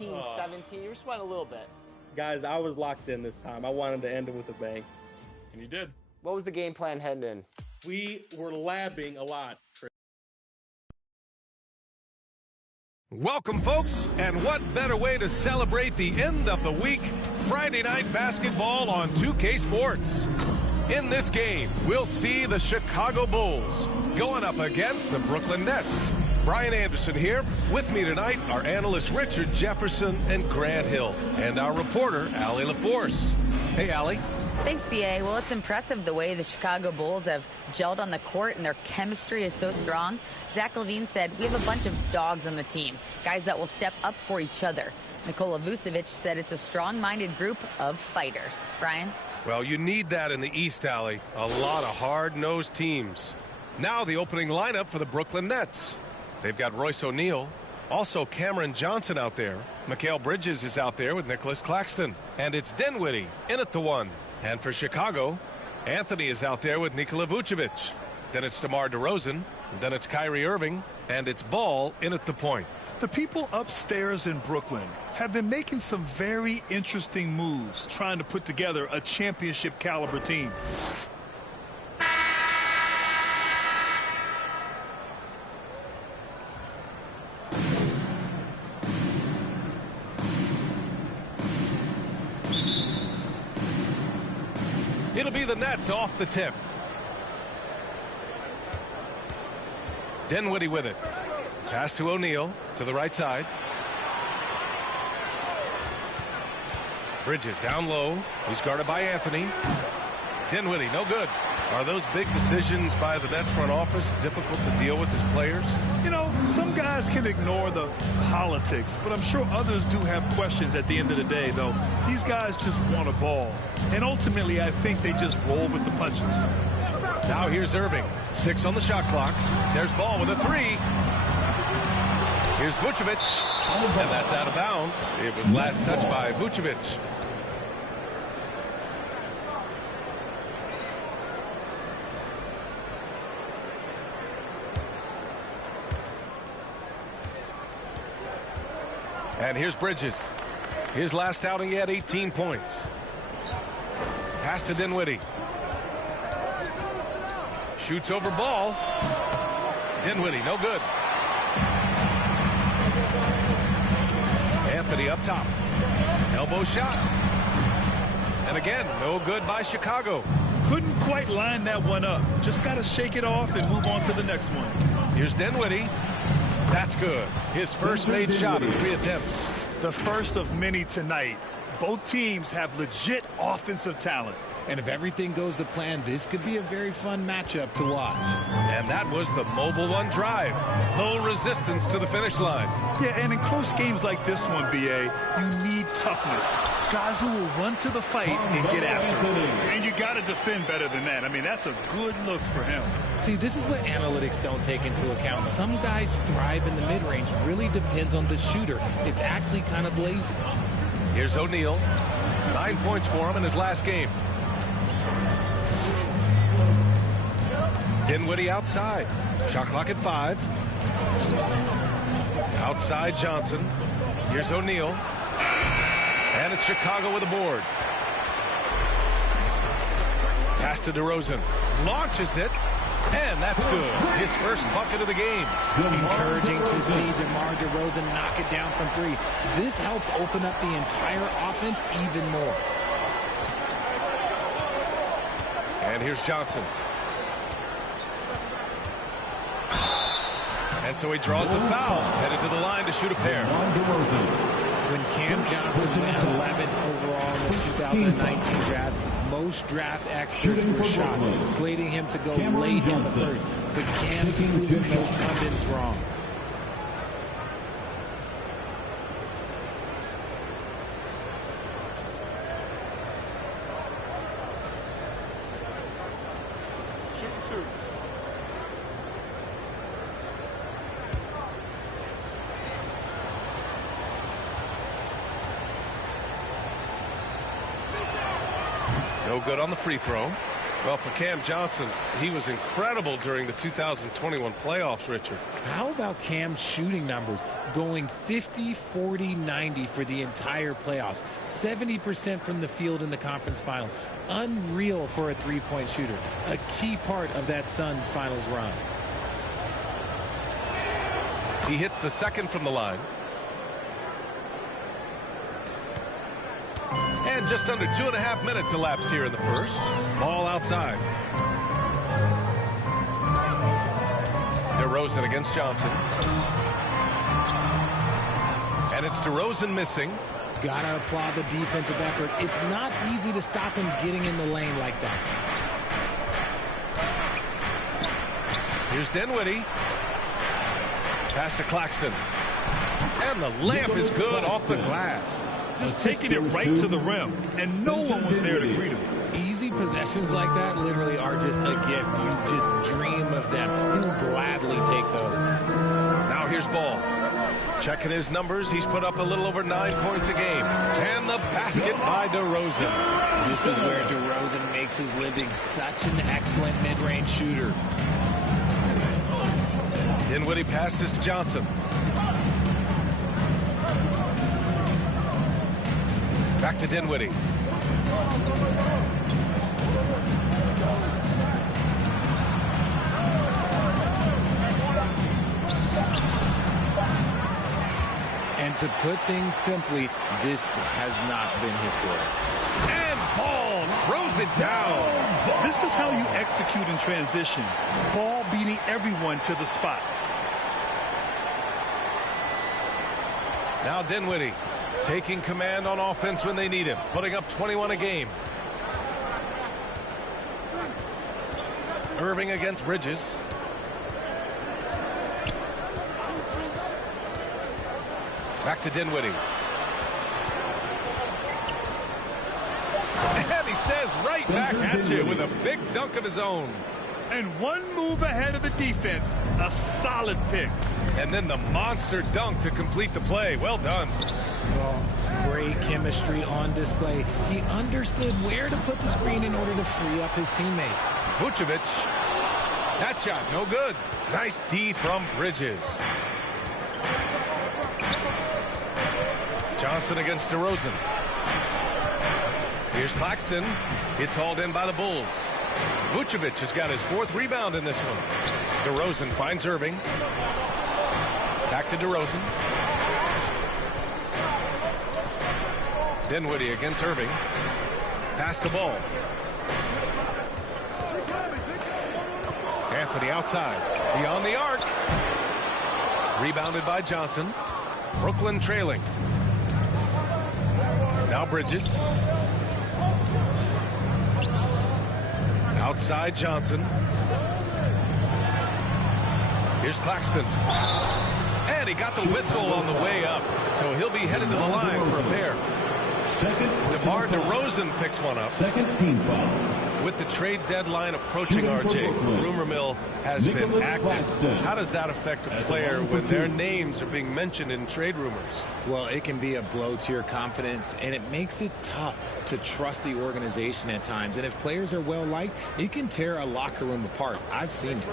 18-17. You just went a little bit. Guys, I was locked in this time. I wanted to end it with a bang. And you did. What was the game plan heading in? We were labbing a lot. Welcome, folks, and what better way to celebrate the end of the week? Friday night basketball on 2K Sports. In this game, we'll see the Chicago Bulls going up against the Brooklyn Nets. Brian Anderson here. With me tonight are analysts Richard Jefferson and Grant Hill, and our reporter, Allie LaForce. Hey, Allie. Thanks, B.A. Well, it's impressive the way the Chicago Bulls have gelled on the court and their chemistry is so strong. Zach LaVine said, we have a bunch of dogs on the team, guys that will step up for each other. Nikola Vucevic said it's a strong-minded group of fighters. Brian? Well, you need that in the East, Allie. A lot of hard-nosed teams. Now the opening lineup for the Brooklyn Nets. They've got Royce O'Neal, also Cameron Johnson out there. Mikal Bridges is out there with Nicholas Claxton. And it's Dinwiddie in at the one. And for Chicago, Anthony is out there with Nikola Vucevic. Then it's DeMar DeRozan. Then it's Kyrie Irving. And it's Ball in at the point. The people upstairs in Brooklyn have been making some very interesting moves, trying to put together a championship caliber team. It'll be the Nets off the tip. Dinwiddie with it. Pass to O'Neal to the right side. Bridges down low. He's guarded by Anthony. Dinwiddie, no good. Are those big decisions by the Nets front office difficult to deal with as players? You know, some guys can ignore the politics, but I'm sure others do have questions at the end of the day, though. These guys just want a ball. And ultimately, I think they just roll with the punches. Now here's Irving. 6 on the shot clock. There's Ball with a 3. Here's Vucevic. And that's out of bounds. It was last touched by Vucevic. And here's Bridges. His last outing, he had 18 points. Pass to Dinwiddie. Shoots over Ball. Dinwiddie, no good. Anthony up top. Elbow shot. And again, no good by Chicago. Couldn't quite line that one up. Just got to shake it off and move on to the next one. Here's Dinwiddie. That's good. His first made shot in 3 attempts. The first of many tonight. Both teams have legit offensive talent. And if everything goes to plan, this could be a very fun matchup to watch. And that was the Mobile One drive. Low resistance to the finish line. Yeah, and in close games like this one, B.A., you need toughness. Guys who will run to the fight and get after it. And you got to defend better than that. I mean, that's a good look for him. See, this is what analytics don't take into account. Some guys thrive in the mid-range. Really depends on the shooter. It's actually kind of lazy. Here's O'Neal. 9 points for him in his last game. Dinwiddie outside. Shot clock at 5. Outside Johnson. Here's O'Neal. And it's Chicago with a board. Pass to DeRozan. Launches it. And that's good. His first bucket of the game. Encouraging to see DeMar DeRozan knock it down from 3. This helps open up the entire offense even more. And here's Johnson. And so he draws the foul, headed to the line to shoot a pair. When Cam Johnson went 11th overall in the 2019 draft, most draft experts were shocked, slating him to go late in the first. But Cam's proven those pundits wrong. No good on the free throw. Well, for Cam Johnson, he was incredible during the 2021 playoffs, Richard. How about Cam's shooting numbers going 50, 40, 90 for the entire playoffs? 70% from the field in the conference finals. Unreal for a three-point shooter. A key part of that Suns finals run. He hits the second from the line. And just under 2.5 minutes elapsed here in the first. Ball outside. DeRozan against Johnson. And it's DeRozan missing. Gotta applaud the defensive effort. It's not easy to stop him getting in the lane like that. Here's Dinwiddie. Pass to Claxton. And the layup is good off the glass. Just taking it right to the rim, and no one was there to greet him. Easy possessions like that literally are just a gift. You just dream of them. He'll gladly take those. Now here's Ball. Checking his numbers. He's put up a little over 9 points a game. And the basket by DeRozan. This is where DeRozan makes his living. Such an excellent mid-range shooter. Dinwiddie passes to Johnson. Back to Dinwiddie. And to put things simply, this has not been his quarter. And Ball throws it down. This is how you execute in transition. Ball beating everyone to the spot. Now Dinwiddie taking command on offense when they need him, putting up 21 a game. Irving against Bridges. Back to Dinwiddie. And he says right back at you with a big dunk of his own. And one move ahead of the defense. A solid pick. And then the monster dunk to complete the play. Well done. Well, great chemistry on display. He understood where to put the screen in order to free up his teammate. Vucevic. That shot, no good. Nice D from Bridges. Johnson against DeRozan. Here's Claxton. It's hauled in by the Bulls. Vucevic has got his 4th rebound in this one. DeRozan finds Irving. Back to DeRozan. Dinwiddie against Irving. Pass the ball. Anthony outside. Beyond the arc. Rebounded by Johnson. Brooklyn trailing. Now Bridges. Outside Johnson. Here's Claxton. And he got the whistle on the way up. So he'll be headed to the line for a pair. DeMar DeRozan picks one up. Second team foul. With the trade deadline approaching, RJ, rumor mill has been active. How does that affect a player when their names are being mentioned in trade rumors? Well, it can be a blow to your confidence, and it makes it tough to trust the organization at times. And if players are well liked, it can tear a locker room apart. I've seen it.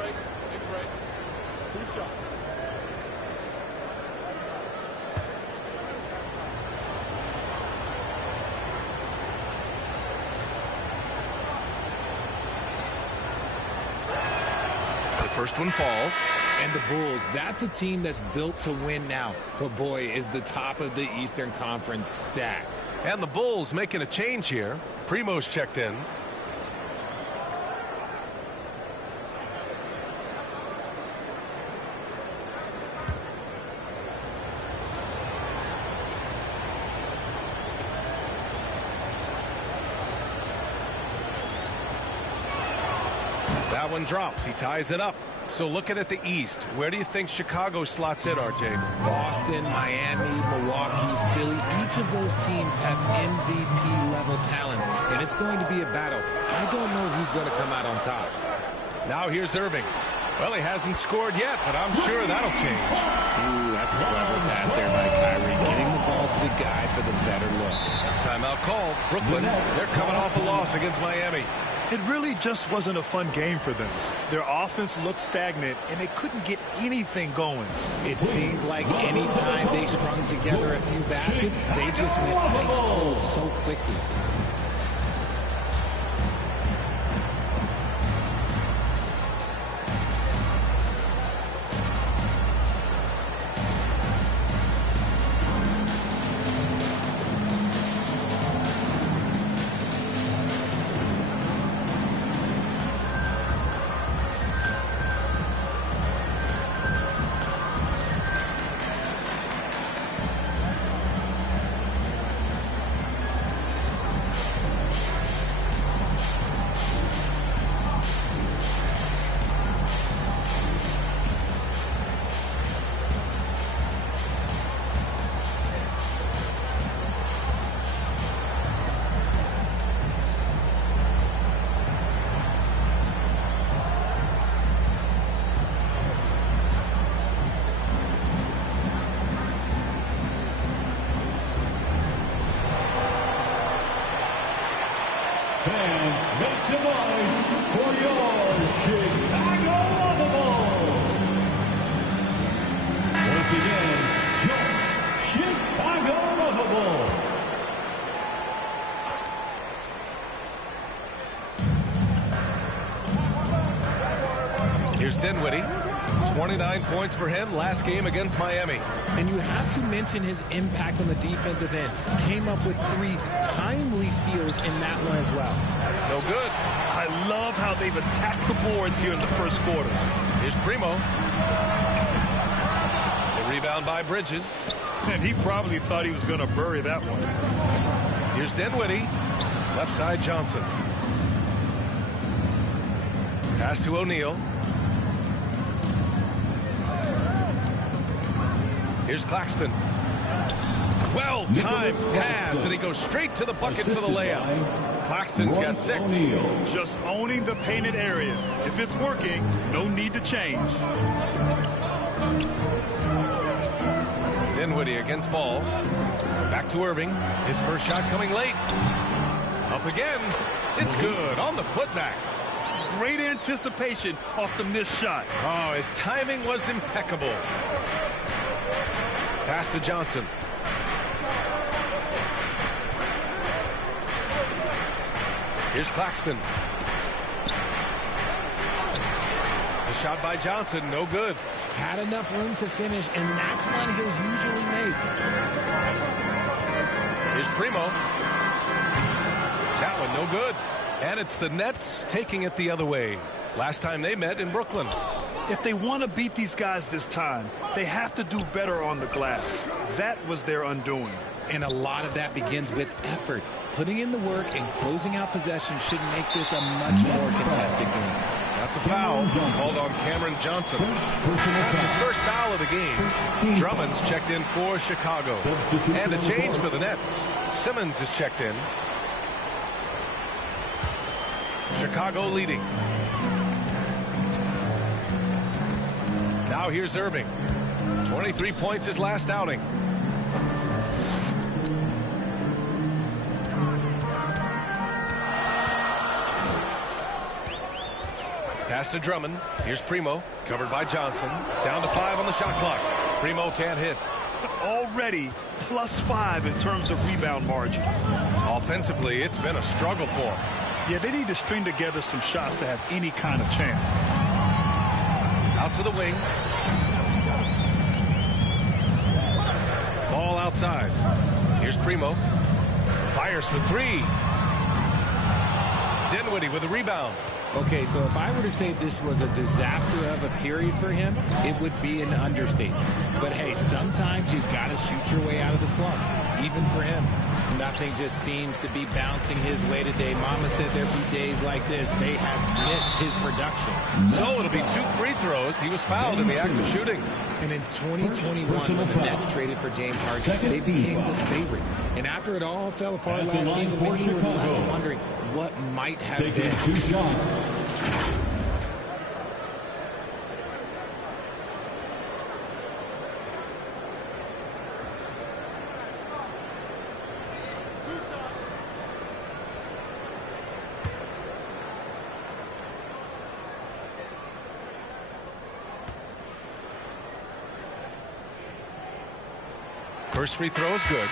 First one falls. And the Bulls, that's a team that's built to win now. But boy, is the top of the Eastern Conference stacked. And the Bulls making a change here. Primo's checked in. That one drops. He ties it up. So looking at the East, where do you think Chicago slots in, RJ? Boston, Miami, Milwaukee, Philly, each of those teams have MVP-level talents, and it's going to be a battle. I don't know who's going to come out on top. Now here's Irving. Well, he hasn't scored yet, but I'm sure that'll change. Ooh, that's a clever pass there by Kyrie, getting the ball to the guy for the better look. Timeout called. Brooklyn, they're coming off a loss against Miami. It really just wasn't a fun game for them. Their offense looked stagnant, and they couldn't get anything going. It seemed like any time they strung together a few baskets, they just went ice cold so quickly. Fans, make some noise for your Chicago Lovable. Once again, your Chicago Lovable. Here's Dinwiddie. 29 points for him last game against Miami. And you have to mention his impact on the defensive end. Came up with 3 timely steals in that one as well. No good. I love how they've attacked the boards here in the first quarter. Here's Primo. The rebound by Bridges. And he probably thought he was going to bury that one. Here's Dinwiddie. Left side Johnson. Pass to O'Neal. Here's Claxton. Well-timed pass, and he goes straight to the bucket for the layup. Claxton's got 6. Just owning the painted area. If it's working, no need to change. Dinwiddie against Ball. Back to Irving. His first shot coming late. Up again. It's good on the putback. Great anticipation off the missed shot. Oh, his timing was impeccable. Pass to Johnson. Here's Claxton. The shot by Johnson, no good. Had enough room to finish, and that's one he'll usually make. Here's Primo. That one no good. And it's the Nets taking it the other way. Last time they met in Brooklyn. If they want to beat these guys this time, they have to do better on the glass. That was their undoing. And a lot of that begins with effort. Putting in the work and closing out possession should make this a much more contested game. That's a foul called on Cameron Johnson. That's his first foul of the game. Drummond's checked in for Chicago. And a change for the Nets. Simmons is checked in. Chicago leading. Now here's Irving. 23 points his last outing. Pass to Drummond. Here's Primo. Covered by Johnson. Down to 5 on the shot clock. Primo can't hit. Already +5 in terms of rebound margin. Offensively, it's been a struggle for him. Yeah, they need to string together some shots to have any kind of chance. Out to the wing. Ball outside. Here's Primo. Fires for 3. Dinwiddie with a rebound. Okay, so if I were to say this was a disaster of a period for him, it would be an understatement. But hey, sometimes you got to shoot your way out of the slump. Even for him, nothing just seems to be bouncing his way today. Mama said there'd be days like this. They have missed his production. So it'll be 2 free throws. He was fouled in the act of shooting. And in 2021, when the Nets traded for James Harden, they became the favorites. And after it all fell apart last season, many were left wondering what might have been. First free throw is good.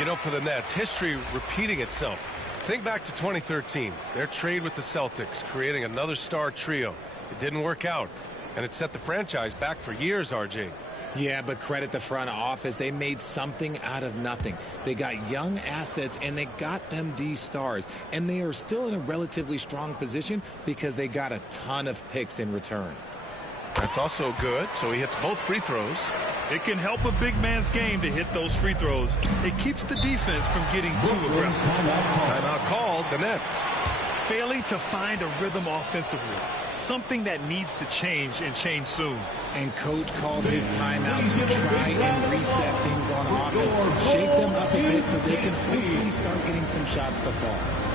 You know, for the Nets, history repeating itself. Think back to 2013. Their trade with the Celtics, creating another star trio. It didn't work out, and it set the franchise back for years, RJ. Yeah, but credit the front office. They made something out of nothing. They got young assets, and they got them these stars. And they are still in a relatively strong position because they got a ton of picks in return. That's also good, so he hits both free throws. It can help a big man's game to hit those free throws. It keeps the defense from getting too aggressive. Timeout called, the Nets. Failing to find a rhythm offensively. Something that needs to change, and change soon. And coach called his timeout to try and reset things on offense. Shake them up a bit so they can hopefully start getting some shots to fall.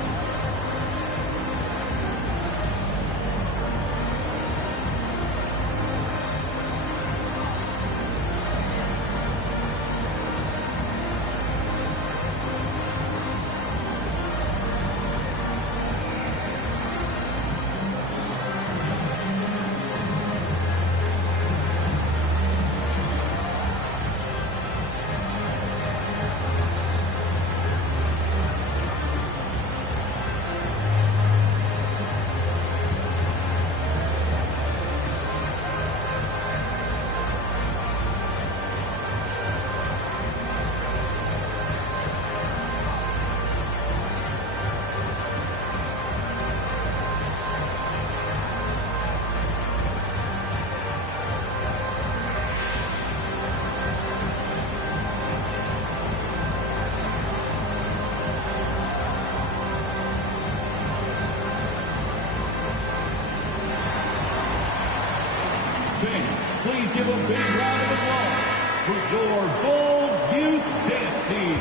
Please give a big round of applause for your Bulls Youth Dance Team.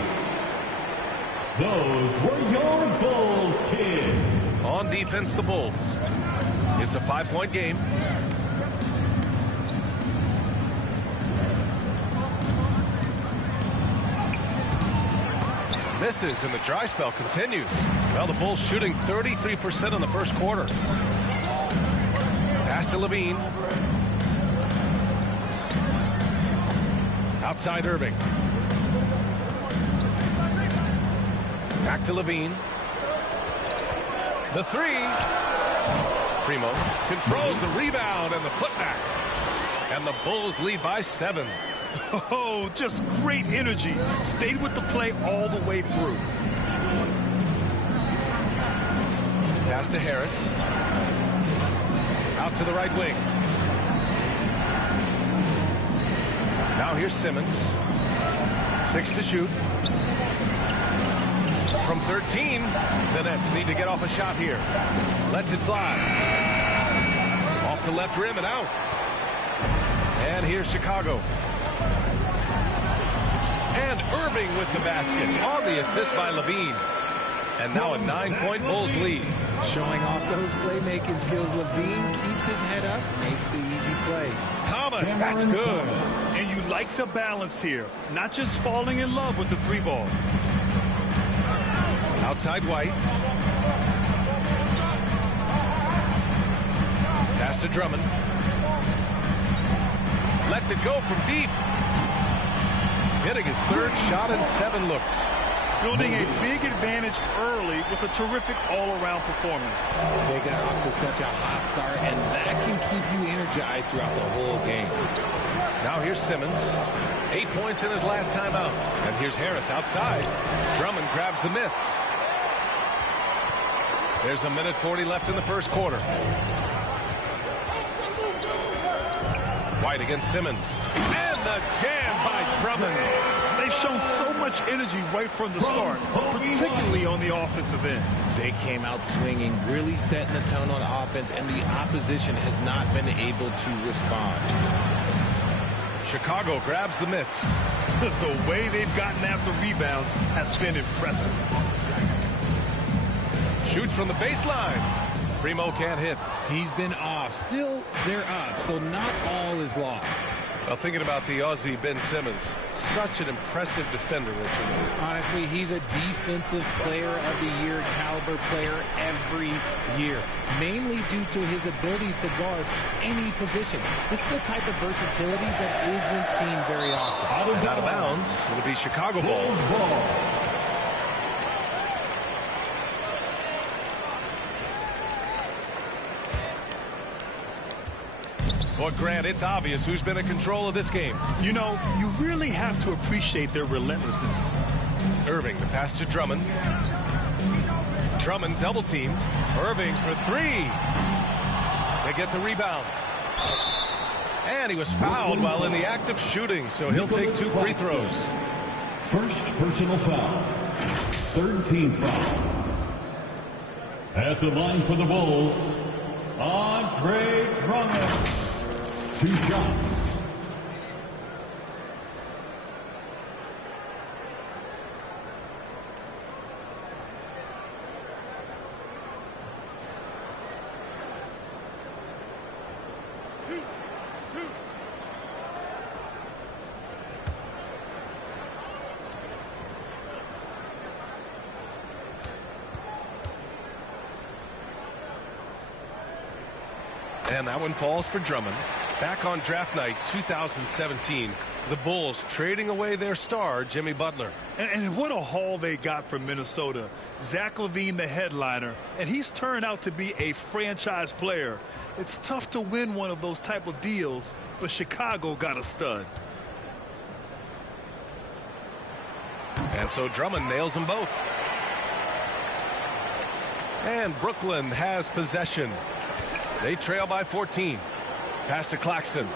Those were your Bulls kids. On defense, the Bulls. It's a 5-point game. Misses, and the dry spell continues. Well, the Bulls shooting 33% in the first quarter. Pass to Levine. Outside Irving. Back to Levine. The three. Primo controls the rebound and the putback. And the Bulls lead by 7. Oh, just great energy. Stayed with the play all the way through. Pass to Harris. Out to the right wing. Now here's Simmons. 6 to shoot. From 13, the Nets need to get off a shot here. Lets it fly. Off the left rim and out. And here's Chicago. And Irving with the basket on the assist by Levine. And now a 9-point Bulls lead. Showing off those playmaking skills, Levine keeps his head up, makes the easy play. Thomas, that's good. And you like the balance here. Not just falling in love with the 3-ball. Outside White. Pass to Drummond. Lets it go from deep. Hitting his third shot in 7 looks. Building a big advantage early with a terrific all-around performance. They got off to such a hot start, and that can keep you energized throughout the whole game. Now here's Simmons. 8 points in his last time out. And here's Harris outside. Drummond grabs the miss. There's a minute 40 left in the first quarter. White against Simmons. And the jam by Drummond. They've shown so much energy right from the start, particularly on the offensive end. They came out swinging, really setting the tone on offense, and the opposition has not been able to respond. Chicago grabs the miss. The way they've gotten after rebounds has been impressive. Shoots from the baseline. Primo can't hit. He's been off. Still, they're up, so not all is lost. Well, thinking about the Aussie Ben Simmons, such an impressive defender, Richard. Honestly, he's a defensive player of the year caliber player every year, mainly due to his ability to guard any position. This is the type of versatility that isn't seen very often. Out of bounds, it'll be Chicago ball. Well, Grant, it's obvious who's been in control of this game. You know, you really have to appreciate their relentlessness. Irving, the pass to Drummond. Drummond double-teamed. Irving for three. They get the rebound. And he was fouled while in the act of shooting, so he'll take 2 free throws. First personal foul. Third team foul. At the line for the Bulls, Andre Drummond. 2 shots. And that one falls for Drummond. Back on draft night 2017, the Bulls trading away their star, Jimmy Butler. And what a haul they got from Minnesota. Zach LaVine, the headliner, and he's turned out to be a franchise player. It's tough to win one of those type of deals, but Chicago got a stud. And so Drummond nails them both. And Brooklyn has possession. They trail by 14. Pass to Claxton.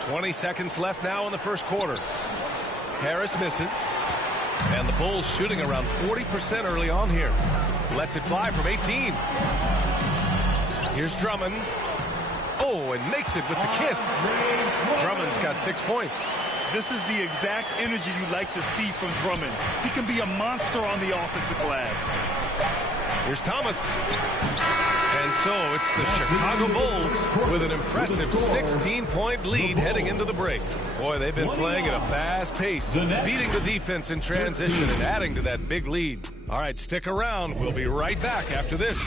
20 seconds left now in the first quarter. Harris misses. And the Bulls shooting around 40% early on here. Lets it fly from 18. Here's Drummond. Oh, and makes it with the kiss. Drummond's got 6 points. This is the exact energy you like to see from Drummond. He can be a monster on the offensive glass. Here's Thomas. And so it's the Chicago Bulls with an impressive 16-point lead heading into the break. Boy, they've been playing at a fast pace, beating the defense in transition and adding to that big lead. All right, stick around. We'll be right back after this.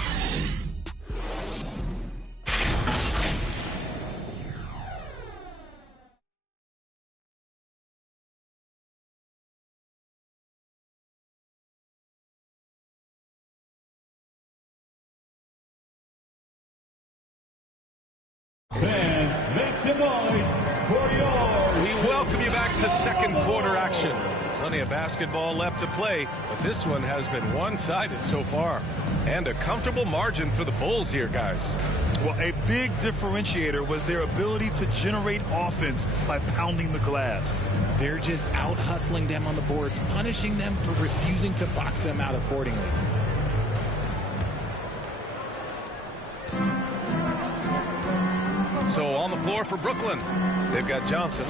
Fans, make some noise for your... We welcome you back to second quarter action. Plenty of basketball left to play, but this one has been one-sided so far. And a comfortable margin for the Bulls here, guys. Well, a big differentiator was their ability to generate offense by pounding the glass. They're just out hustling them on the boards, punishing them for refusing to box them out accordingly. So on the floor for Brooklyn, they've got Johnson.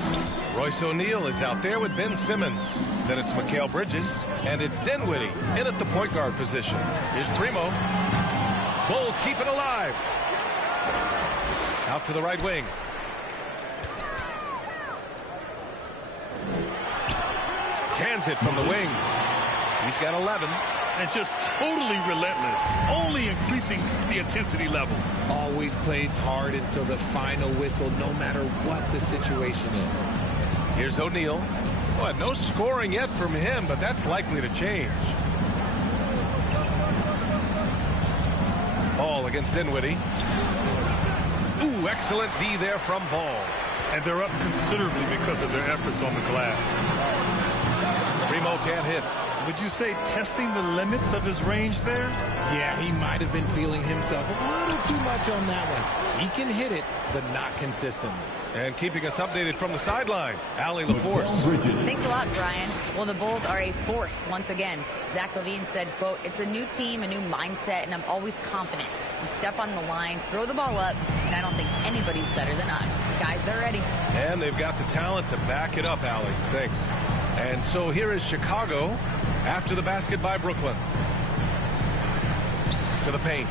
Royce O'Neal is out there with Ben Simmons. Then it's Mikal Bridges, and it's Dinwiddie in at the point guard position. Here's Primo. Bulls keep it alive. Out to the right wing. Cans it from the wing. He's got 11. And just totally relentless, only increasing the intensity level. Always plays hard until the final whistle, no matter what the situation is. Here's O'Neal. Well, no scoring yet from him, but that's likely to change. Ball against Dinwiddie. Ooh, excellent D there from Ball. And they're up considerably because of their efforts on the glass. Primo can't hit. Would you say testing the limits of his range there? Yeah, he might have been feeling himself a little too much on that one. He can hit it, but not consistently. And keeping us updated from the sideline, Allie LaForce. Thanks a lot, Brian. Well, the Bulls are a force once again. Zach LaVine said, quote, "It's a new team, a new mindset, and I'm always confident. You step on the line, throw the ball up, and I don't think anybody's better than us. Guys, they're ready." And they've got the talent to back it up, Allie. Thanks. And so here is Chicago after the basket by Brooklyn. To the paint.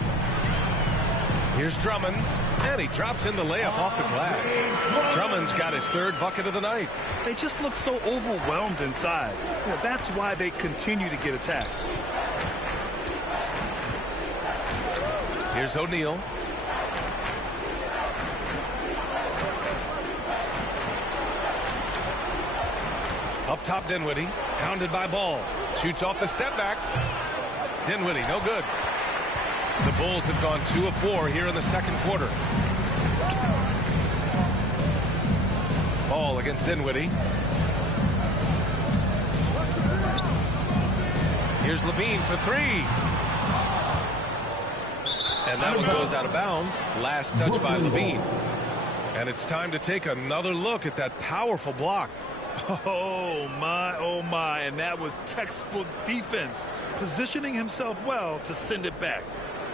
Here's Drummond. And he drops in the layup off the glass. Drummond's got his third bucket of the night. They just look so overwhelmed inside. You know, that's why they continue to get attacked. Here's O'Neal. Up top, Dinwiddie. Hounded by Ball. Shoots off the step back. Dinwiddie, no good. The Bulls have gone 2 of 4 here in the second quarter. Ball against Dinwiddie. Here's Levine for 3. And that one goes out of bounds. Last touch by Levine. And it's time to take another look at that powerful block. Oh my, and that was textbook defense, positioning himself well to send it back.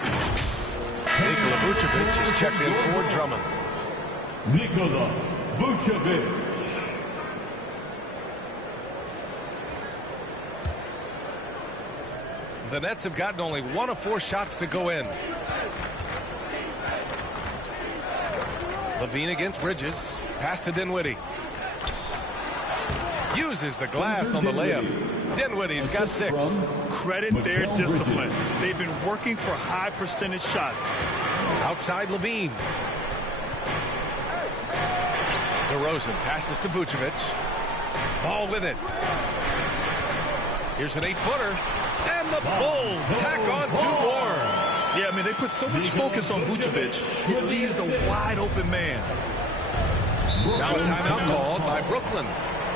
Nikola Vucevic is checked in for Drummond. Nikola Vucevic. The Nets have gotten only 1 of 4 shots to go in. Levine against Bridges. Pass to Dinwiddie. Uses the glass on the layup. Dinwiddie's got 6. Credit their discipline. They've been working for high percentage shots. Outside Levine. DeRozan passes to Vucevic. Ball with it. Here's an 8-footer. And the Bulls tack on 2 more. Yeah, I mean, they put so much focus on Vucevic. It leaves a wide open man. Now a timeout called by Brooklyn.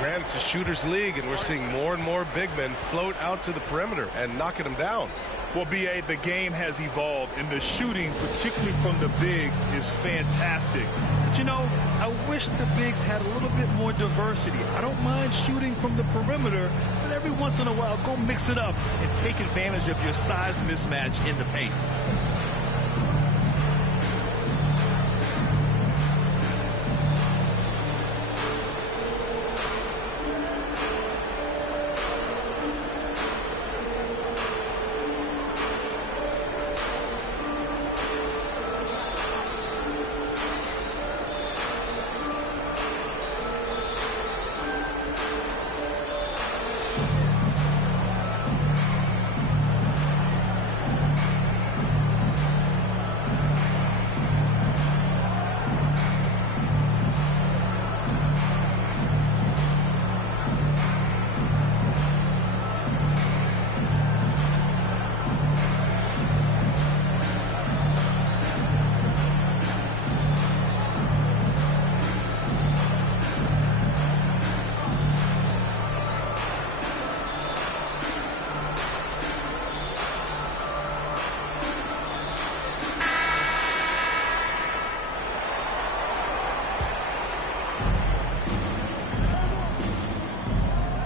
Granted, it's a shooter's league, and we're seeing more and more big men float out to the perimeter and knocking them down. Well, B.A., the game has evolved, and the shooting, particularly from the bigs, is fantastic. But, you know, I wish the bigs had a little bit more diversity. I don't mind shooting from the perimeter, but every once in a while, go mix it up and take advantage of your size mismatch in the paint.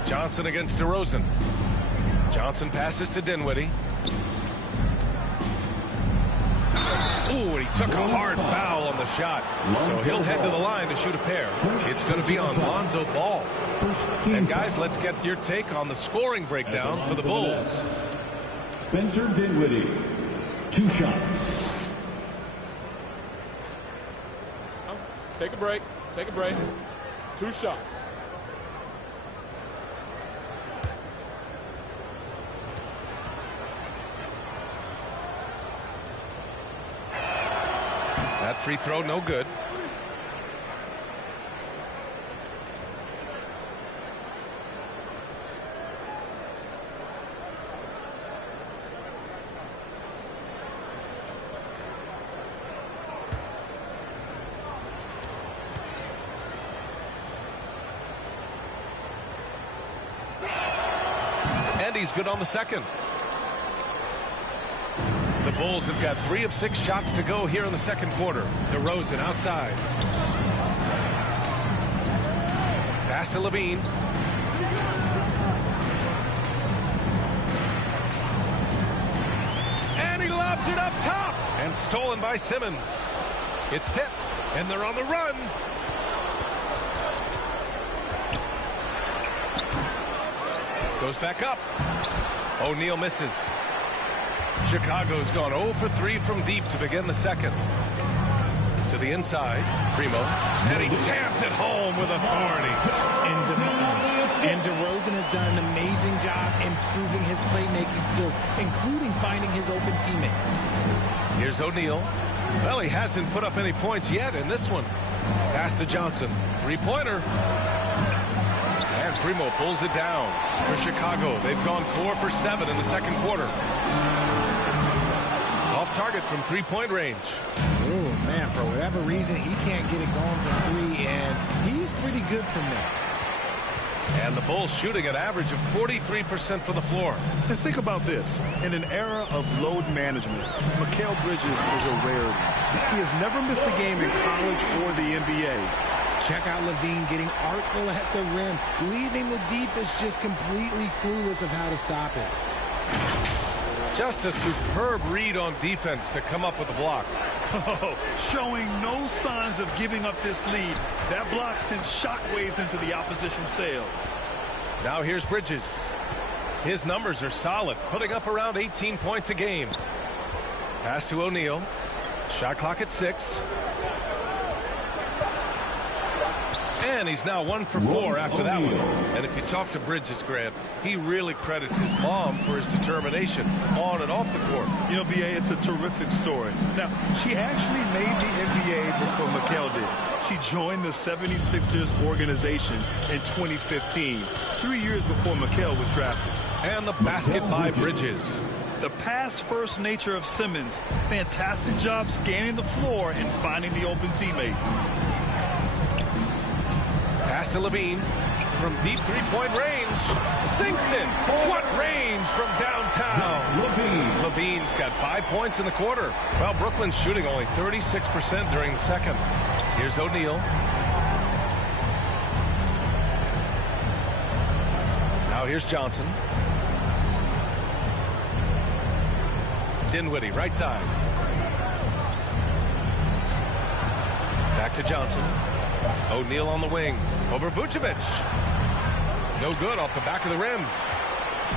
Johnson against DeRozan. Johnson passes to Dinwiddie. Ooh, and he took a hard foul on the shot. So he'll head to the line to shoot a pair. It's going to be on Lonzo Ball. And guys, let's get your take on the scoring breakdown for the Bulls. Spencer Dinwiddie, 2 shots. Take a break. Take a break. 2 shots. That free throw, no good. And he's good on the second. The Bulls have got 3 of 6 shots to go here in the second quarter. DeRozan outside. Pass to Levine. And he lobs it up top. And stolen by Simmons. It's tipped. And they're on the run. Goes back up. O'Neal misses. Chicago's gone 0 for 3 from deep to begin the second. To To the inside, Primo, and he jams it home with authority. And DeRozan has done an amazing job improving his playmaking skills, including finding his open teammates. Here's O'Neal. Well, he hasn't put up any points yet in this one. Pass to Johnson. Three-pointer. And Primo pulls it down for Chicago. They've gone 4 for 7 in the second quarter. Off target from three-point range. Oh, man, for whatever reason, he can't get it going from three, and he's pretty good from there. And the Bulls shooting an average of 43% from the floor. And think about this. In an era of load management, Mikal Bridges is a rarity. He has never missed a game in college or the NBA. Check out Levine getting artful at the rim, leaving the defense just completely clueless of how to stop it. Just a superb read on defense to come up with the block. Oh, showing no signs of giving up this lead. That block sent shockwaves into the opposition sails. Now here's Bridges. His numbers are solid, putting up around 18 points a game. Pass to O'Neal. Shot clock at 6. And he's now 1 for 4 after that one. And if you talk to Bridges, Grant, he really credits his mom for his determination on and off the court. You know, B.A., it's a terrific story. Now, she actually made the NBA before Mikal did. She joined the 76ers organization in 2015, 3 years before Mikal was drafted. And the basket by Bridges. The pass-first nature of Simmons. Fantastic job scanning the floor and finding the open teammate. Pass to Levine from deep three-point range. Sinks it. What range from downtown. Levine's got 5 points in the quarter. Well, Brooklyn's shooting only 36% during the second. Here's O'Neal. Now here's Johnson. Dinwiddie, right side. Back to Johnson. O'Neal on the wing. Over Vucevic. No good off the back of the rim.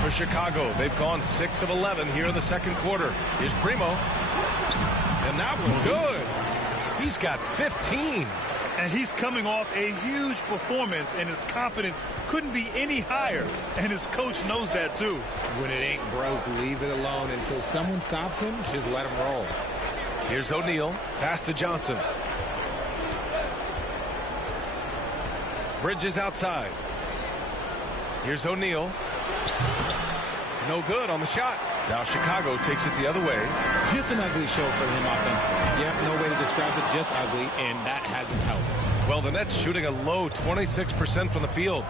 For Chicago, they've gone 6 of 11 here in the second quarter. Here's Primo. And that one good. He's got 15. And he's coming off a huge performance, and his confidence couldn't be any higher. And his coach knows that, too. When it ain't broke, leave it alone. Until someone stops him, just let him roll. Here's O'Neal. Pass to Johnson. Bridges outside. Here's O'Neal. No good on the shot. Now Chicago takes it the other way. Just an ugly show for him offensively. Yep, no way to describe it, just ugly, and that hasn't helped. Well, the Nets shooting a low 26% from the field.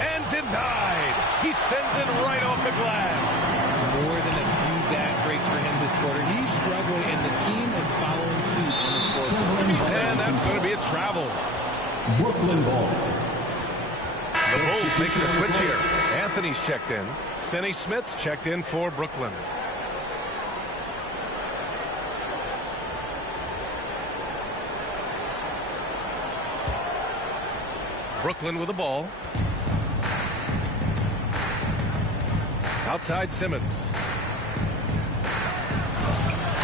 And denied. He sends it right off the glass. More than a few bad breaks for him this quarter. He's struggling, and the team is following suit on the scoreboard. And that's going to be a travel. Brooklyn ball. The Bulls making a switch here. Anthony's checked in. Finney Smith's checked in for Brooklyn. Brooklyn with the ball. Outside Simmons.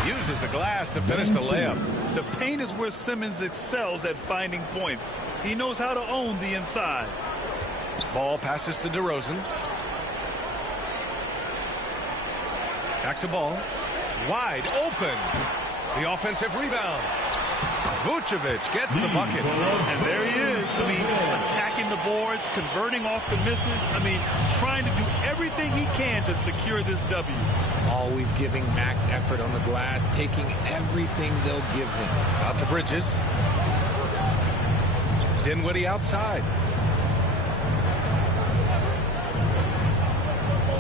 Uses the glass to finish the layup. The paint is where Simmons excels at finding points. He knows how to own the inside. Ball passes to DeRozan. Back to ball. Wide open. The offensive rebound. Vucevic gets the bucket. And there he is. I mean, attacking the boards, converting off the misses. I mean, trying to do everything he can to secure this W. Always giving max effort on the glass, taking everything they'll give him. Out to Bridges. Dinwiddie outside.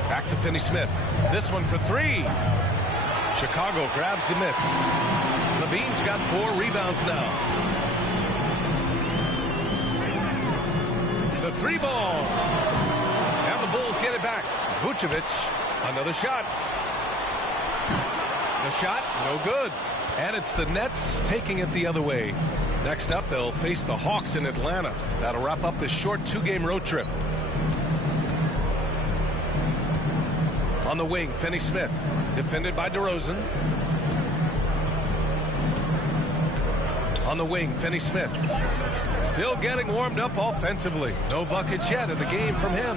Back to Finney Smith. This one for 3. Chicago grabs the miss. Levine's got 4 rebounds now. The 3 ball. And the Bulls get it back. Vucevic, another shot. The shot, no good. And it's the Nets taking it the other way. Next up, they'll face the Hawks in Atlanta. That'll wrap up this short 2-game road trip. On the wing, Finney-Smith, defended by DeRozan. On the wing, Finney-Smith, still getting warmed up offensively. No buckets yet in the game from him.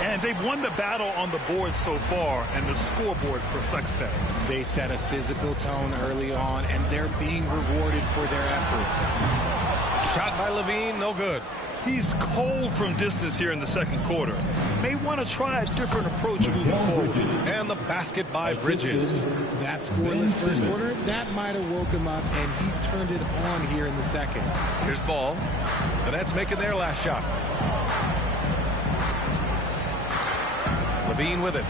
And they've won the battle on the board so far, and the scoreboard reflects that. They set a physical tone early on, and they're being rewarded for their efforts. Shot by Levine, no good. He's cold from distance here in the second quarter. May want to try a different approach moving forward. And the basket by Bridges. That scoreless first quarter, that might have woke him up, and he's turned it on here in the second. Here's Ball. The Nets making their last shot. Levine with it.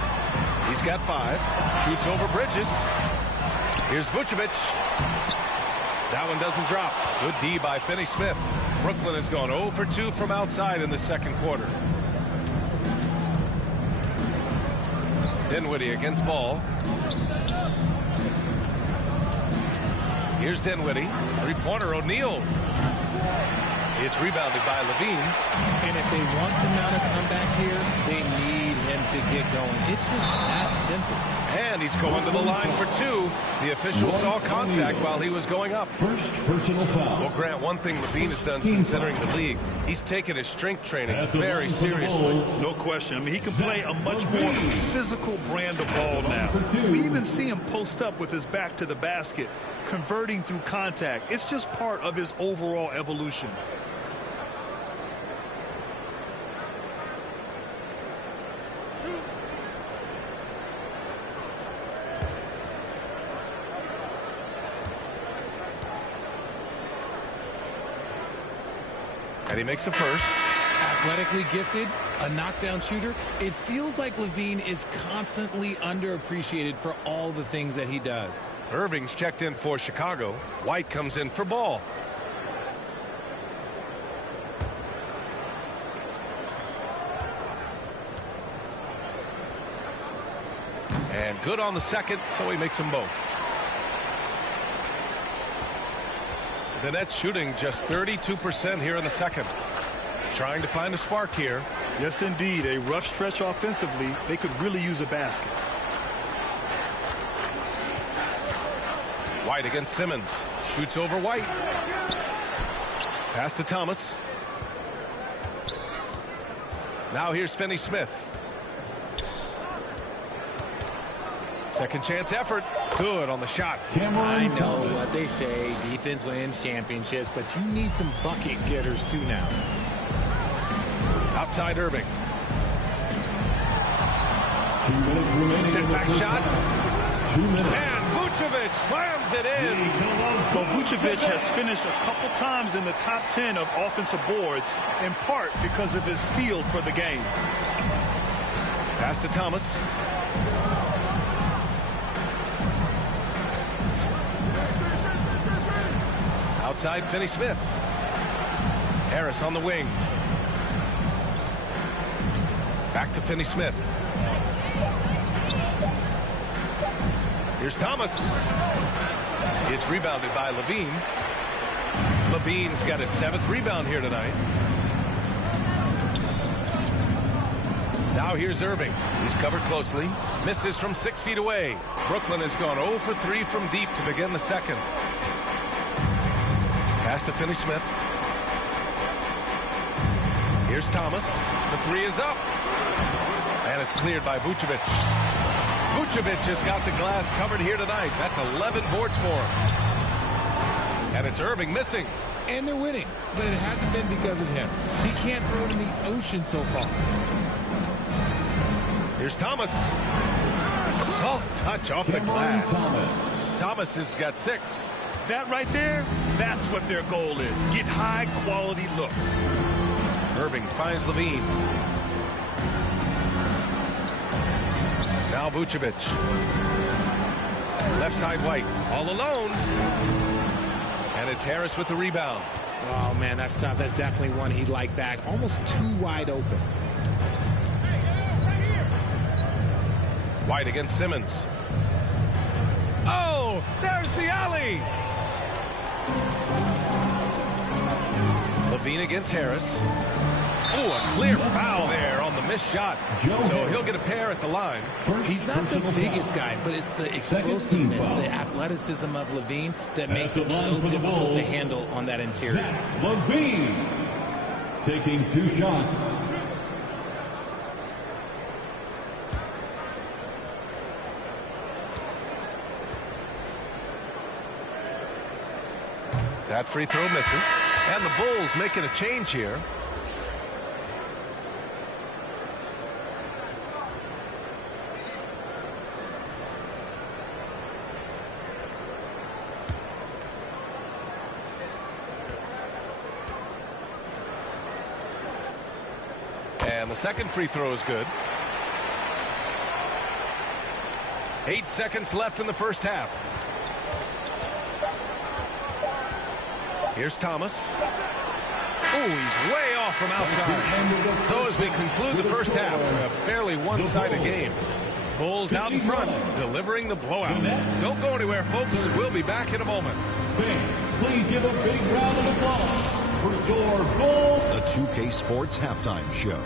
He's got 5. Shoots over Bridges. Here's Vucevic. That one doesn't drop. Good D by Finney-Smith. Brooklyn has gone 0 for 2 from outside in the second quarter. Dinwiddie against Ball. Here's Dinwiddie. Three-pointer, O'Neal. It's rebounded by Levine. And if they want to mount a comeback here, they need him to get going. It's just that simple. And he's going to the line for 2. The official saw contact while he was going up. First personal foul. Well, Grant, one thing Levine has done since entering the league, he's taken his strength training very seriously. No question. I mean, he can play a much more physical brand of ball now. We even see him post up with his back to the basket, converting through contact. It's just part of his overall evolution. And he makes a first. Athletically gifted, a knockdown shooter. It feels like Levine is constantly underappreciated for all the things that he does. Irving's checked in for Chicago. White comes in for Ball. And good on the second, so he makes them both. The Nets shooting just 32% here in the second. Trying to find a spark here. Yes, indeed. A rough stretch offensively. They could really use a basket. White against Simmons. Shoots over White. Pass to Thomas. Now here's Finney-Smith. Second chance effort. Good on the shot. I know what they say. Defense wins championships, but you need some bucket getters too now. Outside Irving. Step back shot. And Vucevic slams it in. Well, Vucevic has finished a couple times in the top 10 of offensive boards, in part because of his feel for the game. Pass to Thomas. Outside Finney-Smith. Harris on the wing. Back to Finney-Smith. Here's Thomas. It's rebounded by Levine. Levine's got his 7th rebound here tonight. Now here's Irving. He's covered closely. Misses from 6 feet away. Brooklyn has gone 0 for 3 from deep to begin the second. Pass to Finney-Smith. Here's Thomas. The 3 is up. And it's cleared by Vucevic. Vucevic has got the glass covered here tonight. That's 11 boards for him. And it's Irving missing. And they're winning, but it hasn't been because of him. He can't throw it in the ocean so far. Here's Thomas. Soft touch off the glass. Thomas has got 6. That right there, that's what their goal is. Get high-quality looks. Irving finds Levine. Now Vucevic. Left side White. All alone. And it's Harris with the rebound. Oh, man, that's tough. That's definitely one he'd like back. Almost too wide open. White against Simmons. Oh, there's the alley. Levine against Harris. Oh, a clear foul there on the missed shot. So he'll get a pair at the line. He's not the biggest guy, but it's the explosiveness, the athleticism of Levine that makes him so difficult to handle on that interior. Levine taking 2 shots. That free throw misses. And the Bulls making a change here. And the second free throw is good. 8 seconds left in the first half. Here's Thomas. Oh, he's way off from outside. So as we conclude the first half, a fairly one-sided game. Bulls out in front, delivering the blowout. Don't go anywhere, folks. We'll be back in a moment. Fans, please give a big round of applause for your Bulls. The 2K Sports Halftime Show.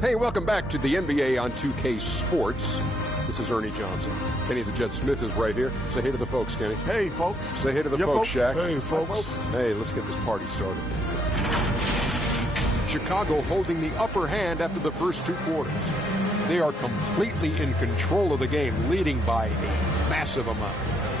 Hey, welcome back to the NBA on 2K Sports. This is Ernie Johnson. Kenny the Jet Smith is right here. Say hey to the folks, Kenny. Hey, folks. Say hey to the folks, Shaq. Hey, folks. Hey, let's get this party started. Chicago holding the upper hand after the first 2 quarters. They are completely in control of the game, leading by a massive amount.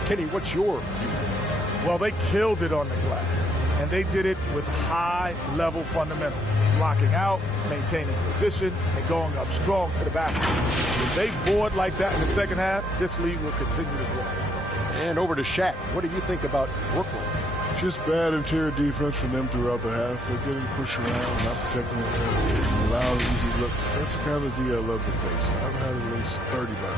Kenny, what's your view? Well, they killed it on the glass, and they did it with high-level fundamentals. Blocking out, maintaining position, and going up strong to the basket. If they board like that in the second half, this league will continue to grow. And over to Shaq. What do you think about Brooklyn? Just bad interior defense from them throughout the half. They're getting pushed around, not protecting themselves, allowing easy looks. That's the kind of D I love to face. I've had at least 30 by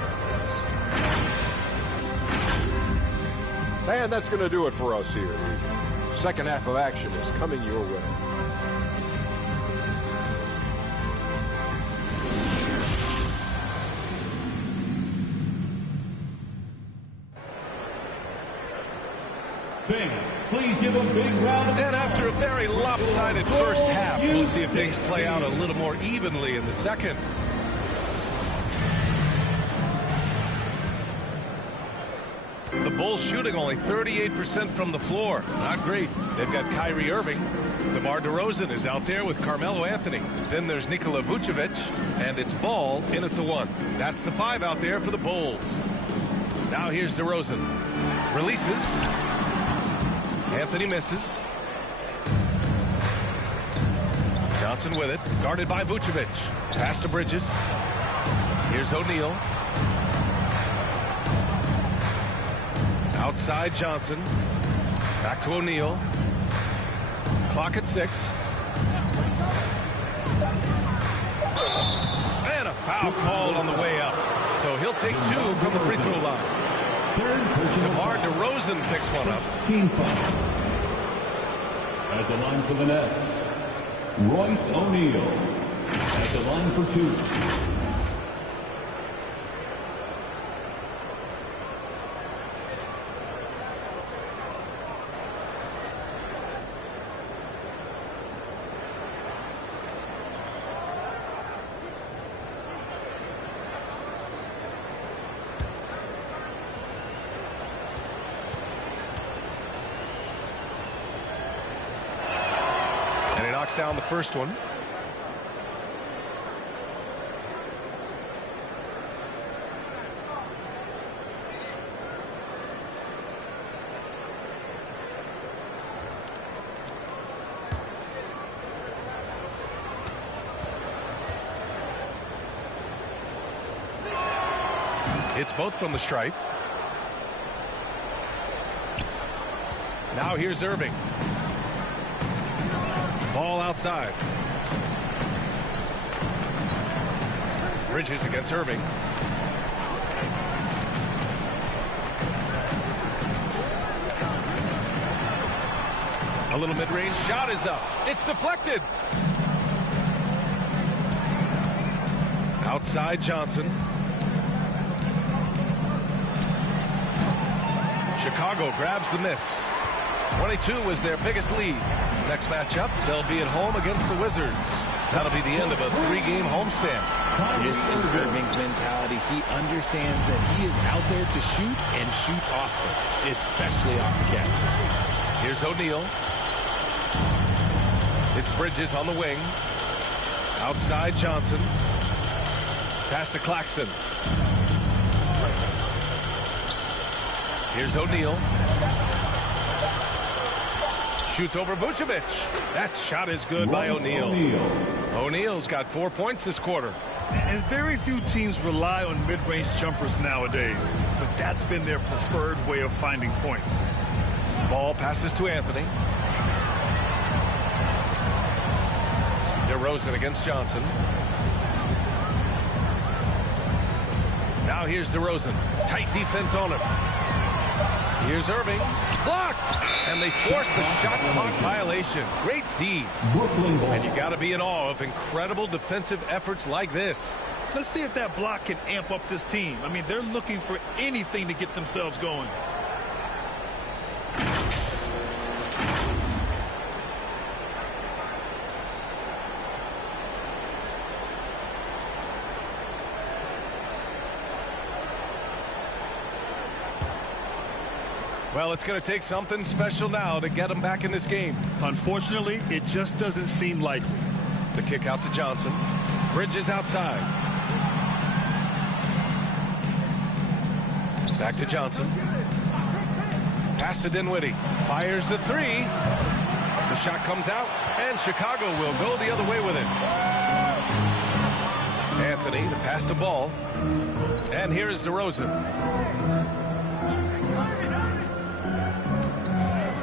now. And that's going to do it for us here. Second half of action is coming your way. Fans, please give a big round of applause. And after a very lopsided first half, we'll see if things play out a little more evenly in the second. The Bulls shooting only 38% from the floor. Not great. They've got Kyrie Irving. DeMar DeRozan is out there with Carmelo Anthony. Then there's Nikola Vucevic, and it's Ball in at the 1. That's the 5 out there for the Bulls. Now here's DeRozan. Releases. Anthony misses. Johnson with it. Guarded by Vucevic. Pass to Bridges. Here's O'Neal. Outside Johnson. Back to O'Neal. Clock at 6. And a foul called on the way up. So he'll take 2 from the free throw line. DeMar DeRozan picks one up. 16 foul. At the line for the Nets, Royce O'Neal. At the line for 2. Down the first one. It's both from the stripe. Now here's Irving. Ball outside. Bridges against Irving. A little mid-range shot is up. It's deflected. Outside Johnson. Chicago grabs the miss. 22 was their biggest lead. Next matchup, they'll be at home against the Wizards. That'll be the end of a 3-game homestand. This is Irving's mentality. He understands that he is out there to shoot and shoot often, especially off the catch. Here's O'Neal. It's Bridges on the wing. Outside Johnson. Pass to Claxton. Here's O'Neal. Shoots over Vucevic. That shot is good by O'Neal. O'Neal's got 4 points this quarter. And very few teams rely on mid-range jumpers nowadays, but that's been their preferred way of finding points. Ball passes to Anthony. DeRozan against Johnson. Now here's DeRozan. Tight defense on him. Here's Irving. Blocked! And they forced the shot clock violation. Great D. And you got to be in awe of incredible defensive efforts like this. Let's see if that block can amp up this team. I mean, they're looking for anything to get themselves going. Well, it's going to take something special now to get them back in this game. Unfortunately, it just doesn't seem likely. The kick out to Johnson. Bridges outside. Back to Johnson. Pass to Dinwiddie. Fires the three. The shot comes out, and Chicago will go the other way with it. Anthony, the pass to Ball. And here is DeRozan.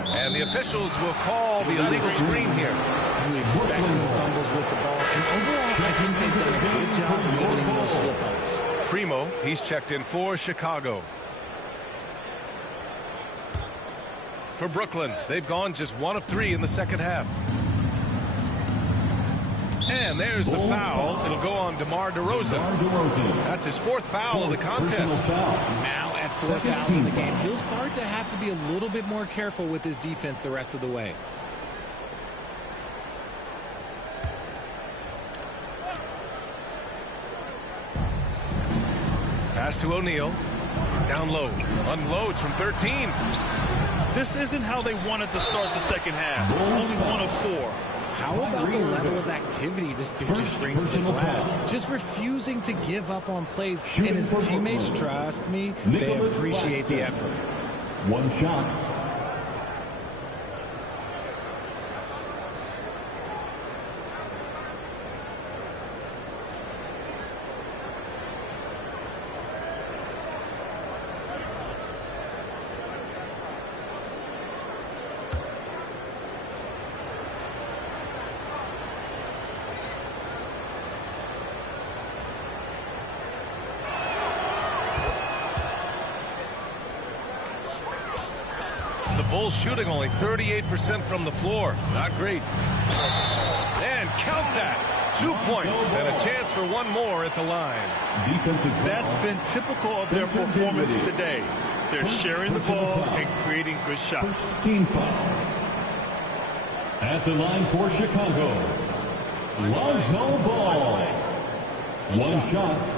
And the officials will call the illegal screen here. You expect some fumbles with the ball. And overall, I think they've done a good job limiting those slip-ups. Primo, he's checked in for Chicago. For Brooklyn, they've gone just 1 of 3 in the second half. And there's the foul. It'll go on DeMar DeRozan. That's his 4th foul of the contest. Now at 4 fouls in the game, he'll start to have to be a little bit more careful with his defense the rest of the way. Pass to O'Neal. Down low. Unloads from 13. This isn't how they wanted to start the second half. Only 1 of 4. How about the level of activity this dude just brings to the glass? Just refusing to give up on plays. And his teammates, trust me, they appreciate the effort. 1 shot. Bulls shooting only 38% from the floor. Not great. And count that. 2 points and a chance for 1 more at the line. That's been typical of their performance today. They're sharing the ball and creating good shots. Team foul. At the line for Chicago, Lonzo Ball. 1 shot.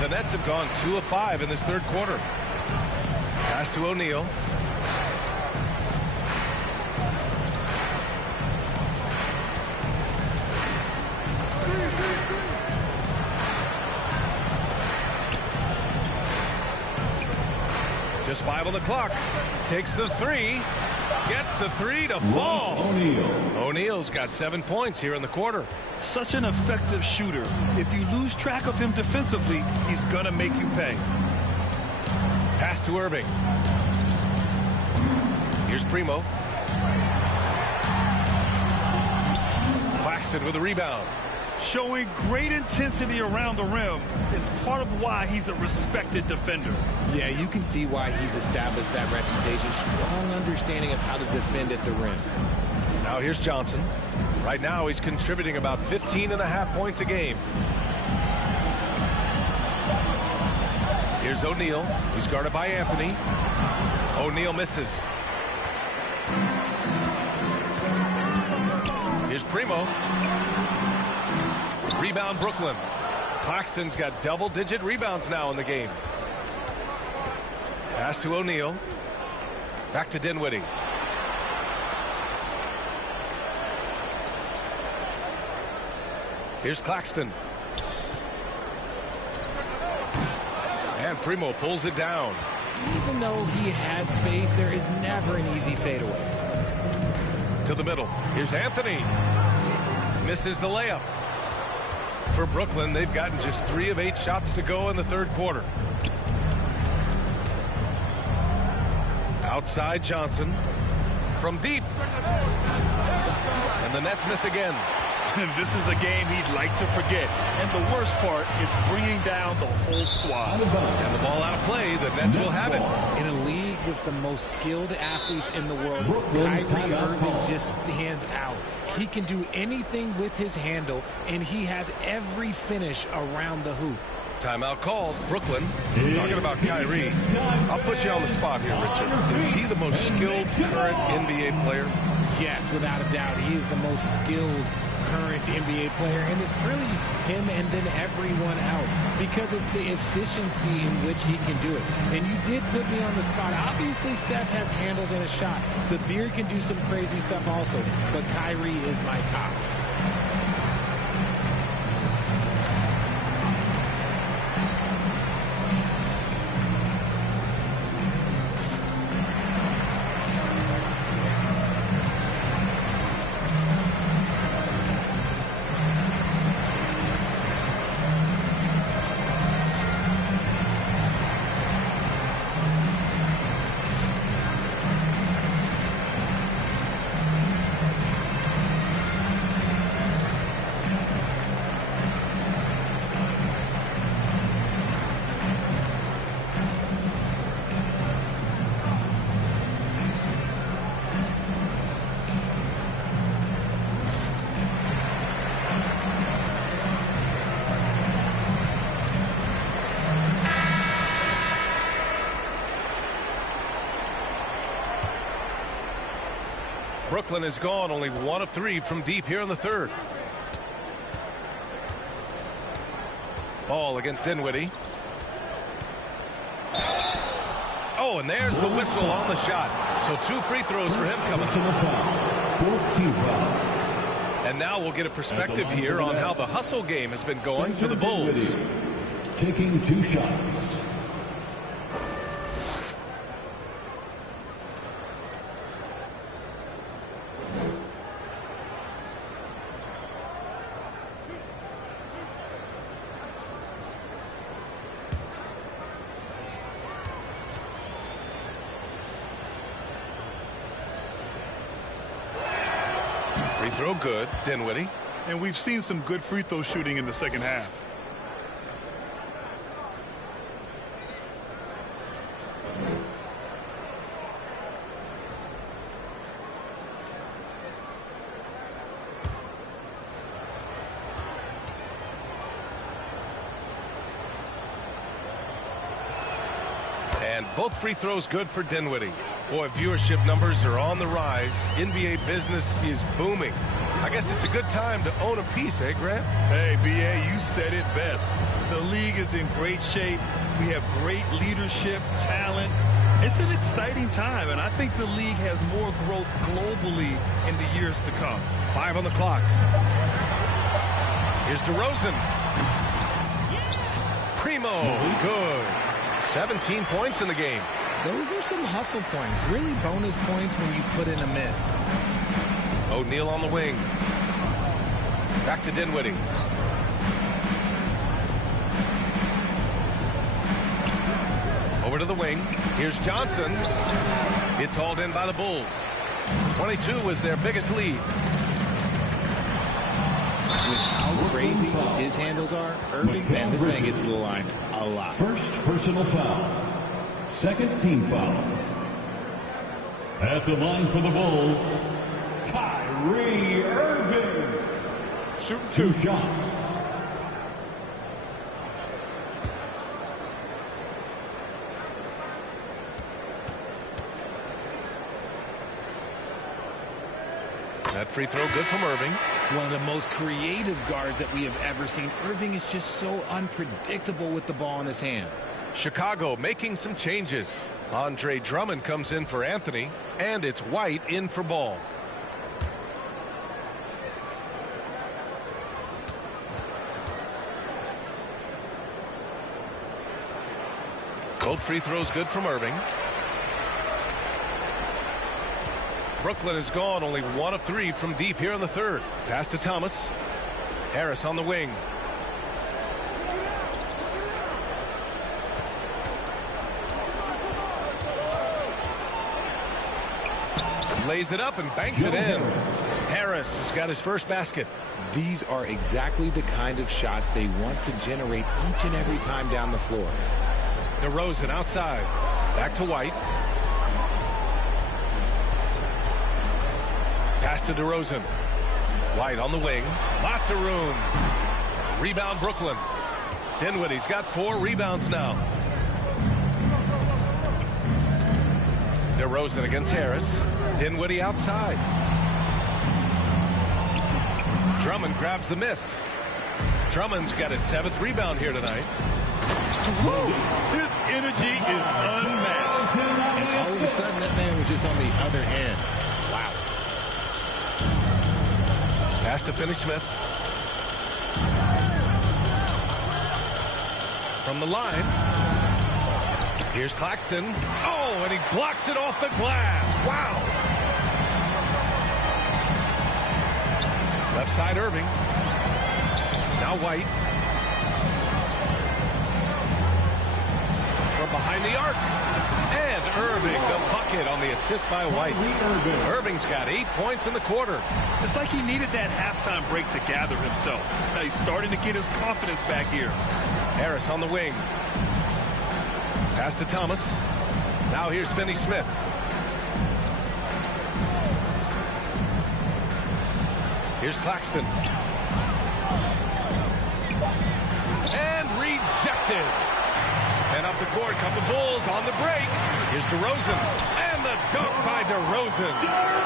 The Nets have gone 2 of 5 in this 3rd quarter. Pass to O'Neal. Just 5 on the clock. Takes the 3. Gets the 3 to fall. O'Neal's got 7 points here in the quarter. Such an effective shooter. If you lose track of him defensively, he's going to make you pay. Pass to Irving. Here's Primo. Claxton with a rebound. Showing great intensity around the rim is part of why he's a respected defender. Yeah, you can see why he's established that reputation. Strong understanding of how to defend at the rim. Now here's Johnson. Right now he's contributing about 15.5 points a game. Here's O'Neal. He's guarded by Anthony. O'Neal misses. Here's Primo. Rebound Brooklyn. Claxton's got double-digit rebounds now in the game. Pass to O'Neal. Back to Dinwiddie. Here's Claxton. And Primo pulls it down. Even though he had space, there is never an easy fadeaway. To the middle. Here's Anthony. Misses the layup. For Brooklyn, they've gotten just 3 of 8 shots to go in the third quarter. Outside Johnson. From deep. And the Nets miss again. This is a game he'd like to forget. And the worst part is bringing down the whole squad. And the ball out of play, the Nets will have it. In a league with the most skilled athletes in the world, Kyrie Irving just stands out. He can do anything with his handle, and he has every finish around the hoop. Timeout called. Brooklyn. Talking about Kyrie. I'll put you on the spot here, Richard. Is he the most skilled current NBA player? Yes, without a doubt. He is the most skilled current NBA player, and it's really him and then everyone else, because it's the efficiency in which he can do it. And you did put me on the spot. Obviously, Steph has handles and a shot. The Beard can do some crazy stuff also, but Kyrie is my tops. Brooklyn is gone, only 1 of 3 from deep here in the third. Ball against Dinwiddie. Oh, and there's the whistle on the shot. So 2 free throws for him coming up. And now we'll get a perspective here on how the hustle game has been going for the Bulls. Taking 2 shots. Free throw good, Dinwiddie. And we've seen some good free throw shooting in the second half. And both free throws good for Dinwiddie. Boy, viewership numbers are on the rise. NBA business is booming. I guess it's a good time to own a piece, eh, Grant? Hey, B.A., you said it best. The league is in great shape. We have great leadership, talent. It's an exciting time, and I think the league has more growth globally in the years to come. 5 on the clock. Here's DeRozan. Primo, good. 17 points in the game. Those are some hustle points, really bonus points when you put in a miss. O'Neal on the wing. Back to Dinwiddie. Over to the wing. Here's Johnson. It's hauled in by the Bulls. 22 was their biggest lead. with how crazy his handles are, Irving, man, this man gets to the line a lot. First personal foul. Second team foul. At the line for the Bulls, Kyrie Irving. Shooting two shots. That free throw good from Irving. One of the most creative guards that we have ever seen. Irving is just so unpredictable with the ball in his hands. Chicago making some changes. Andre Drummond comes in for Anthony, and it's White in for Ball. Both free throws good from Irving. Brooklyn has gone only 1 of 3 from deep here in the third. Pass to Thomas. Harris on the wing. Lays it up and banks it in. Harris has got his first basket. These are exactly the kind of shots they want to generate each and every time down the floor. DeRozan outside. Back to White. Pass to DeRozan. White on the wing. Lots of room. Rebound Brooklyn. Dinwiddie's got 4 rebounds now. DeRozan against Harris. Dinwiddie outside. Drummond grabs the miss. Drummond's got his 7th rebound here tonight. Woo! His energy is unmatched. And all of a sudden, that man was just on the other end. Wow. Pass to Finney-Smith. From the line. Here's Claxton. Oh, and he blocks it off the glass. Wow. Left side Irving. Now White. From behind the arc. And Irving, the bucket on the assist by White. Irving's got 8 points in the quarter. It's like he needed that halftime break to gather himself. Now he's starting to get his confidence back here. Harris on the wing. Pass to Thomas. Now here's Finney-Smith. Here's Claxton. And rejected. And up the court come the Bulls on the break. Here's DeRozan. And the dunk by DeRozan.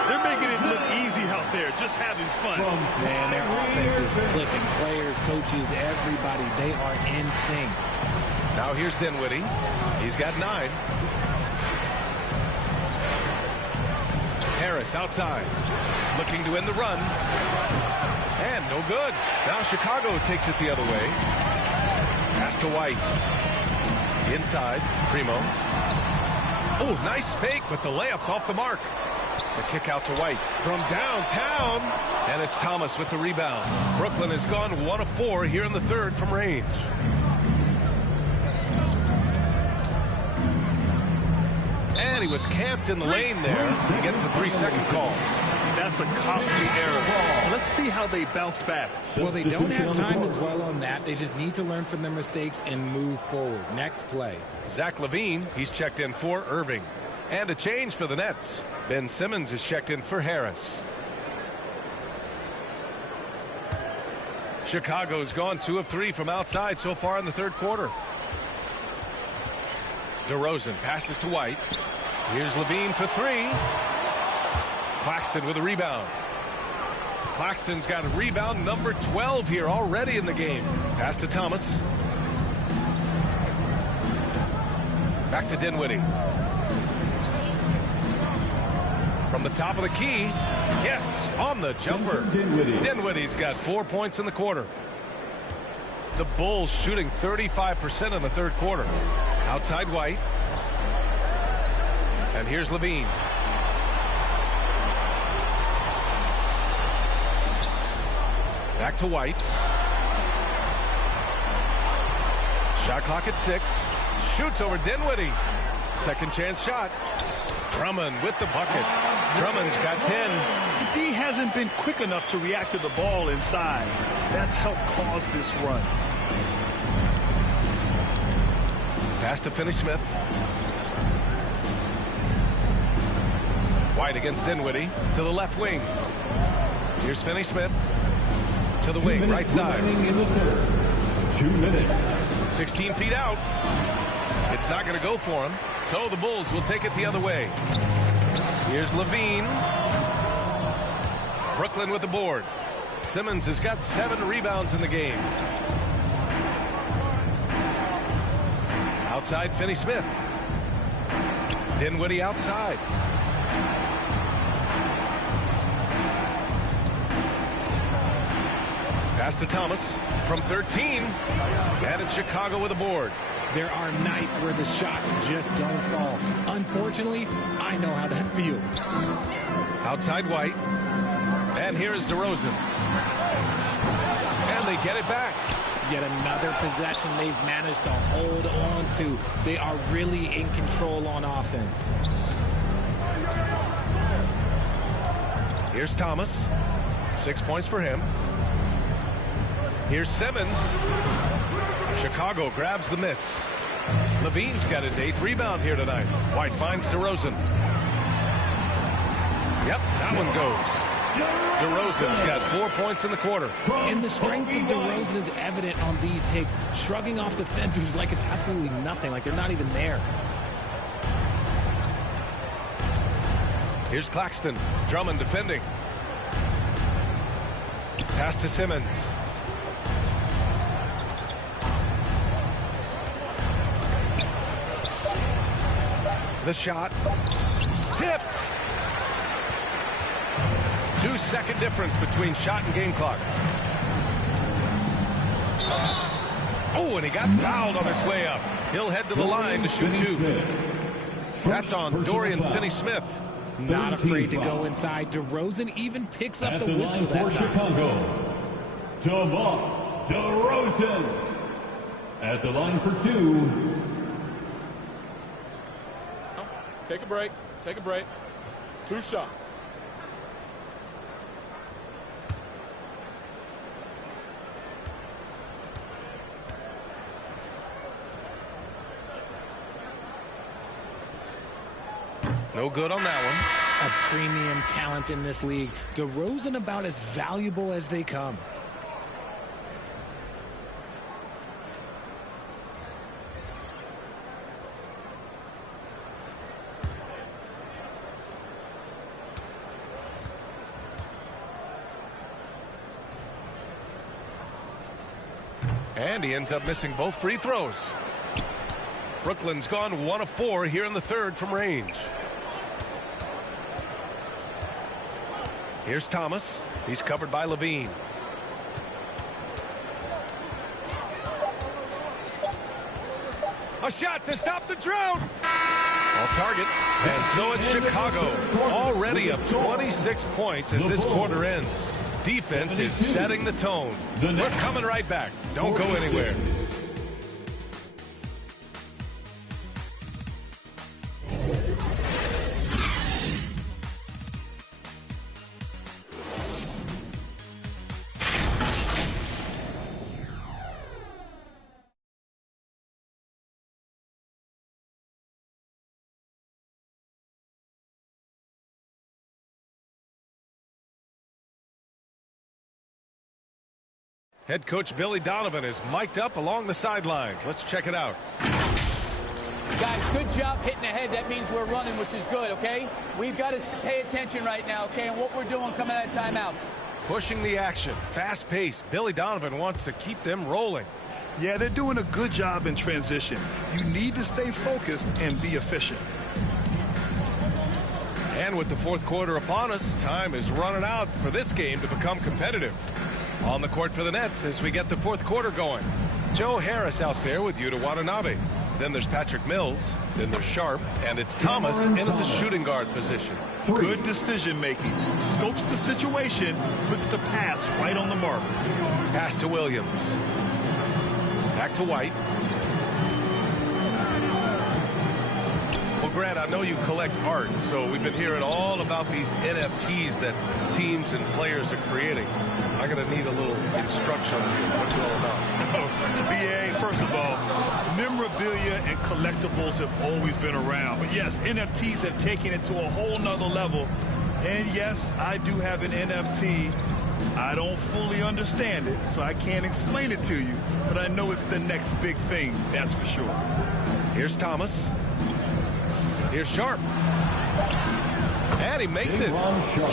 They're making it look easy out there, just having fun. Man, their offense is clicking. Players, coaches, everybody, they are in sync. Now here's Dinwiddie. He's got 9. Harris outside. Looking to end the run. And no good. Now Chicago takes it the other way. Pass to White. Inside. Primo. Oh, nice fake, but the layup's off the mark. The kick out to White. From downtown. And it's Thomas with the rebound. Brooklyn has gone 1 of 4 here in the third from range. And he was camped in the lane there. He gets a 3-second call. That's a costly error. Let's see how they bounce back. Well, they don't have time to dwell on that. They just need to learn from their mistakes and move forward. Next play. Zach LaVine, he's checked in for Irving. And a change for the Nets. Ben Simmons is checked in for Harris. Chicago's gone 2 of 3 from outside so far in the third quarter. DeRozan passes to White. Here's LaVine for 3. Claxton with a rebound. Claxton's got a rebound number 12 here already in the game. Pass to Thomas. Back to Dinwiddie. From the top of the key. Yes, on the jumper. Dinwiddie's got 4 points in the quarter. The Bulls shooting 35% in the third quarter. Outside White. And here's LaVine. Back to White. Shot clock at 6. Shoots over Dinwiddie. Second chance shot. Drummond with the bucket. Drummond's got 10. The D hasn't been quick enough to react to the ball inside. That's helped cause this run. Pass to Finney-Smith. White against Dinwiddie to the left wing. Here's Finney-Smith to the wing, right side. In the third. 2 minutes. 16 feet out. It's not going to go for him, so the Bulls will take it the other way. Here's Levine. Brooklyn with the board. Simmons has got 7 rebounds in the game. Outside, Finney-Smith. Dinwiddie outside. Pass to Thomas from 13. And it's Chicago with a board. There are nights where the shots just don't fall. Unfortunately, I know how that feels. Outside White. And here is DeRozan. And they get it back. Yet another possession they've managed to hold on to. They are really in control on offense. Here's Thomas. 6 points for him. Here's Simmons. Chicago grabs the miss. Levine's got his 8th rebound here tonight. White finds DeRozan. Yep, that one goes. DeRozan's got 4 points in the quarter. And the strength of DeRozan is evident on these takes. Shrugging off defenders like it's absolutely nothing, like they're not even there. Here's Claxton. Drummond defending. Pass to Simmons. The shot. Tipped. 2-second difference between shot and game clock. Oh, and he got fouled on his way up. He'll head to the line to shoot 2. That's on Dorian Finney-Smith. Not afraid to go inside. DeRozan even picks up the whistle that time. Chicago, DeMar DeRozan. At the line for 2. Take a break. Take a break. 2 shots. No good on that one. A premium talent in this league. DeRozan about as valuable as they come. And he ends up missing both free throws. Brooklyn's gone 1 of 4 here in the third from range. Here's Thomas. He's covered by Levine. A shot to stop the drought. Off target. And so it's Chicago. Already up 26 points as this quarter ends. Defense is setting the tone. We're coming right back. Don't go anywhere. Head coach Billy Donovan is mic'd up along the sidelines. Let's check it out. Guys, good job hitting ahead. That means we're running, which is good, okay? We've got to pay attention right now, okay, and what we're doing coming out of timeouts. Pushing the action, fast pace. Billy Donovan wants to keep them rolling. Yeah, they're doing a good job in transition. You need to stay focused and be efficient. And with the fourth quarter upon us, time is running out for this game to become competitive. On the court for the Nets as we get the fourth quarter going. Joe Harris out there with Yuta Watanabe. Then there's Patrick Mills. Then there's Sharp. And it's Thomas in at the shooting guard position. Good decision making. Scopes the situation. Puts the pass right on the mark. Pass to Williams. Back to White. Grant, I know you collect art, so we've been hearing all about these NFTs that teams and players are creating. I'm going to need a little instruction on what's it all about. BA, first of all, memorabilia and collectibles have always been around. But yes, NFTs have taken it to a whole nother level. And yes, I do have an NFT. I don't fully understand it, so I can't explain it to you. But I know it's the next big thing, that's for sure. Here's Thomas. Here's Sharp. And he makes it.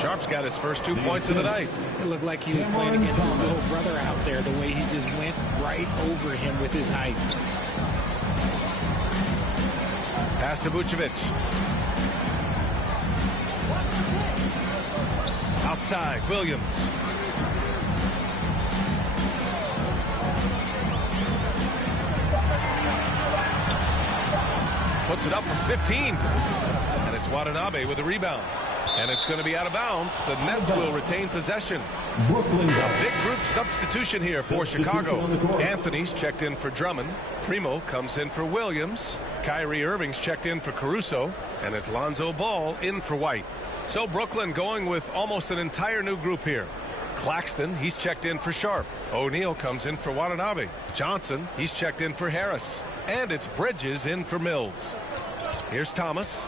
Sharp's got his first 2 points of the night. It looked like he was playing against his little brother out there, the way he just went right over him with his height. Pass to Vucevic. Outside, Williams. Puts it up from 15. And it's Watanabe with a rebound. And it's going to be out of bounds. The Nets will retain possession. Brooklyn. A big group substitution here for Chicago. Anthony's checked in for Drummond. Primo comes in for Williams. Kyrie Irving's checked in for Caruso. And it's Lonzo Ball in for White. So Brooklyn going with almost an entire new group here. Claxton, he's checked in for Sharp. O'Neal comes in for Watanabe. Johnson, he's checked in for Harris. And it's Bridges in for Mills. Here's Thomas.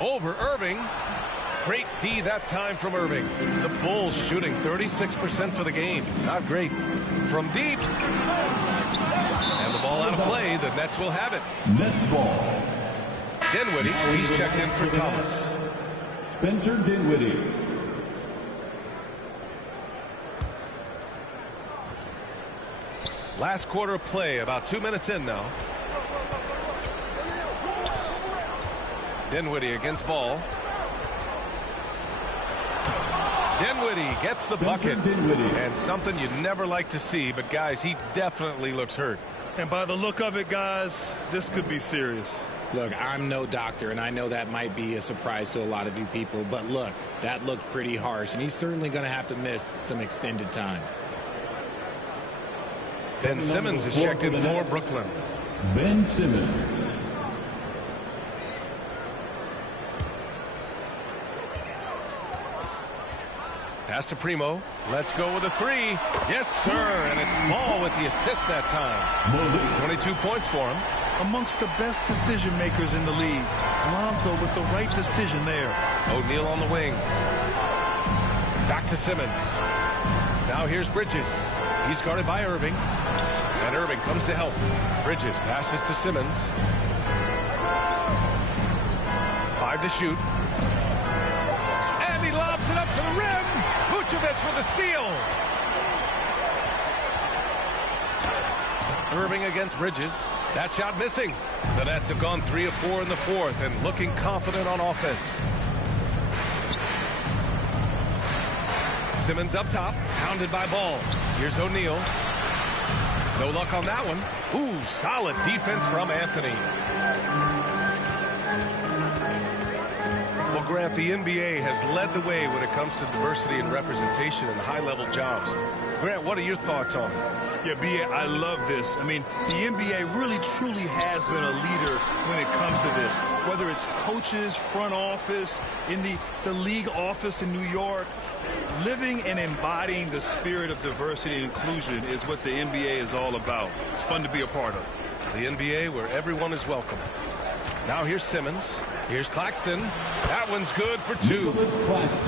Over Irving. Great D that time from Irving. The Bulls shooting 36% for the game. Not great. From deep. And the ball out of play. The Nets will have it. Nets ball. Dinwiddie, he's checked in for Thomas. Spencer Dinwiddie. Last quarter of play, about 2 minutes in now. Dinwiddie against Ball. Dinwiddie gets the bucket. And something you'd never like to see, but guys, he definitely looks hurt. And by the look of it, guys, this could be serious. Look, I'm no doctor, and I know that might be a surprise to a lot of you people, but look, that looked pretty harsh, and he's certainly going to have to miss some extended time. Ben Simmons is checked in for Brooklyn. Ben Simmons. Pass to Primo. Let's go with a three. Yes, sir. And it's Ball with the assist that time. 22 points for him. Amongst the best decision makers in the league. Lonzo with the right decision there. O'Neal on the wing. Back to Simmons. Now here's Bridges. He's guarded by Irving. And Irving comes to help. Bridges passes to Simmons. 5 to shoot. And he lobs it up to the rim. Vucevic with a steal. Irving against Bridges. That shot missing. The Nets have gone 3 of 4 in the fourth and looking confident on offense. Simmons up top, pounded by Ball. Here's O'Neal. No luck on that one. Ooh, solid defense from Anthony. Well, Grant, the NBA has led the way when it comes to diversity and representation in high-level jobs. Grant, what are your thoughts on it? Yeah, B.A., I love this. I mean, the NBA really, truly has been a leader when it comes to this. Whether it's coaches, front office, in the league office in New York, living and embodying the spirit of diversity and inclusion is what the NBA is all about. It's fun to be a part of. The NBA where everyone is welcome. Now here's Simmons. Here's Claxton. That one's good for 2.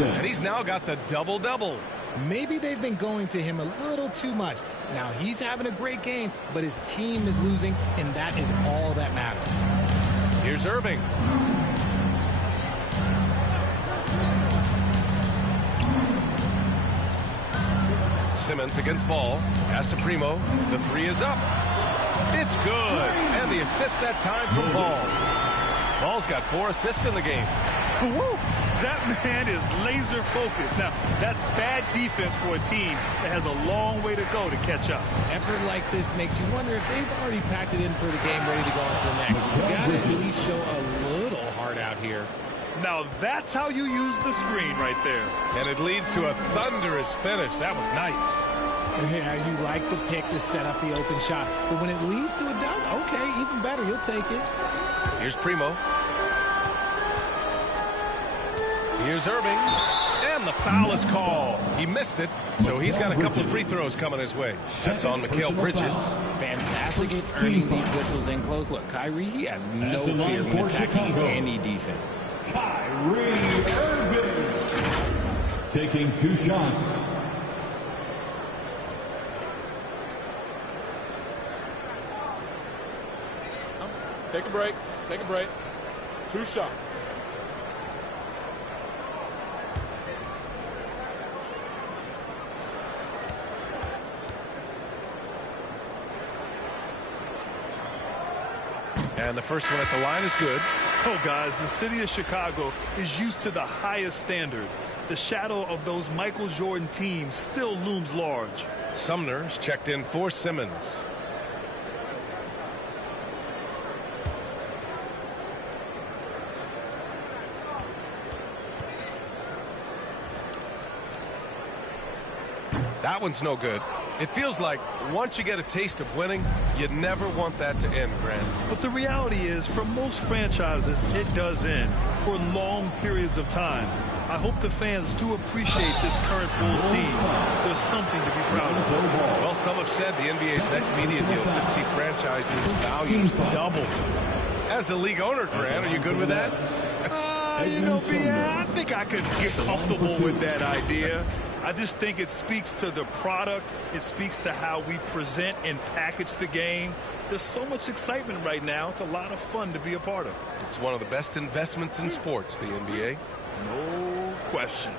And he's now got the double-double. Maybe they've been going to him a little too much. Now he's having a great game, but his team is losing, and that is all that matters. Here's Irving. Simmons against Ball. Pass to Primo. The 3 is up. It's good. And the assist that time from Ball. Ball's got 4 assists in the game. Woo! That man is laser focused. Now, that's bad defense for a team that has a long way to go to catch up. Effort like this makes you wonder if they've already packed it in for the game, ready to go on to the next. You got to at least show a little heart out here. Now, that's how you use the screen right there. And it leads to a thunderous finish. That was nice. Yeah, you like the pick to set up the open shot. But when it leads to a dunk, okay, even better. You'll take it. Here's Primo. Here's Irving. And the foul is called. He missed it, so he's got a couple of free throws coming his way. That's on Mikal Bridges. Fantastic at earning these whistles in close. Look, Kyrie, he has no fear in attacking any defense. Kyrie Irving taking 2 shots. Take a break. Take a break. 2 shots. And the first one at the line is good. Oh, guys, the city of Chicago is used to the highest standard. The shadow of those Michael Jordan teams still looms large. Sumner's checked in for Simmons. That one's no good. It feels like once you get a taste of winning, you never want that to end, Grant. But the reality is, for most franchises, it does end for long periods of time. I hope the fans do appreciate this current Bulls team. There's something to be proud of. Well, some have said the NBA's next media deal could see franchises' values double. As the league owner, Grant, are you good with that? You know, I think I could get comfortable with that idea. I just think it speaks to the product. It speaks to how we present and package the game. There's so much excitement right now. It's a lot of fun to be a part of. It's one of the best investments in sports, the NBA. No question.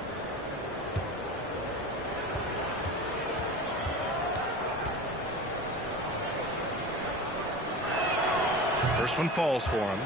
First one falls for him.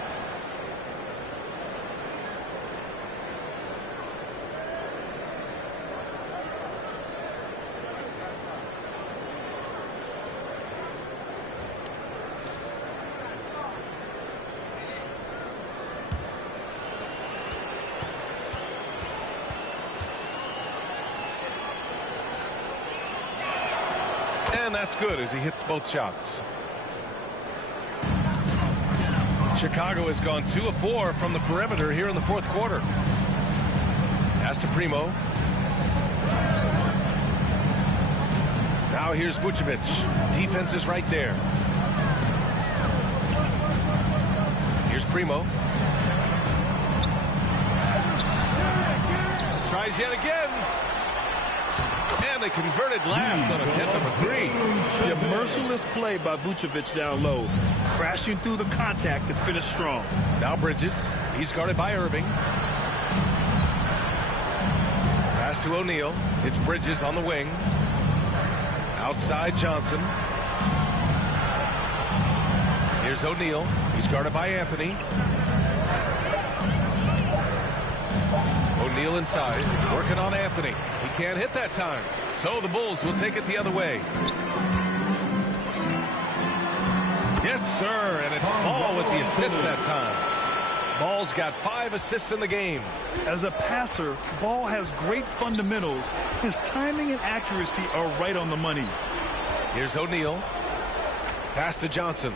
And that's good as he hits both shots. Chicago has gone 2 of 4 from the perimeter here in the fourth quarter. Pass to Primo. Now here's Vucevic. Defense is right there. Here's Primo. Tries yet again. And they converted last on attempt number 3. The merciless play by Vucevic down low, crashing through the contact to finish strong. Now Bridges. He's guarded by Irving. Pass to O'Neal. It's Bridges on the wing. Outside Johnson. Here's O'Neal. He's guarded by Anthony. O'Neal inside, working on Anthony. He can't hit that time. So the Bulls will take it the other way. Yes, sir, and it's Ball with the assist that time. Ball's got 5 assists in the game. As a passer, Ball has great fundamentals. His timing and accuracy are right on the money. Here's O'Neal. Pass to Johnson.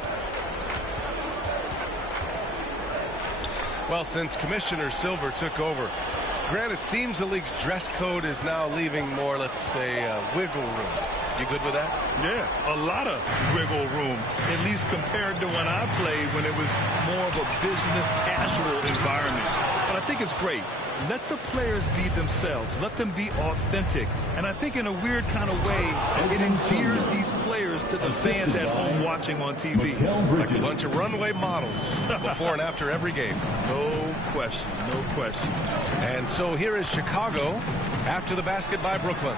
Well, since Commissioner Silver took over, Grant, it seems the league's dress code is now leaving more, let's say, wiggle room. You good with that? Yeah, a lot of wiggle room, at least compared to when I played, when it was more of a business casual environment. But I think it's great. Let the players be themselves. Let them be authentic. And I think in a weird kind of way, it endears these players to the fans at home watching on TV. Like a bunch of runway models before and after every game. No question, no question. And so here is Chicago after the basket by Brooklyn.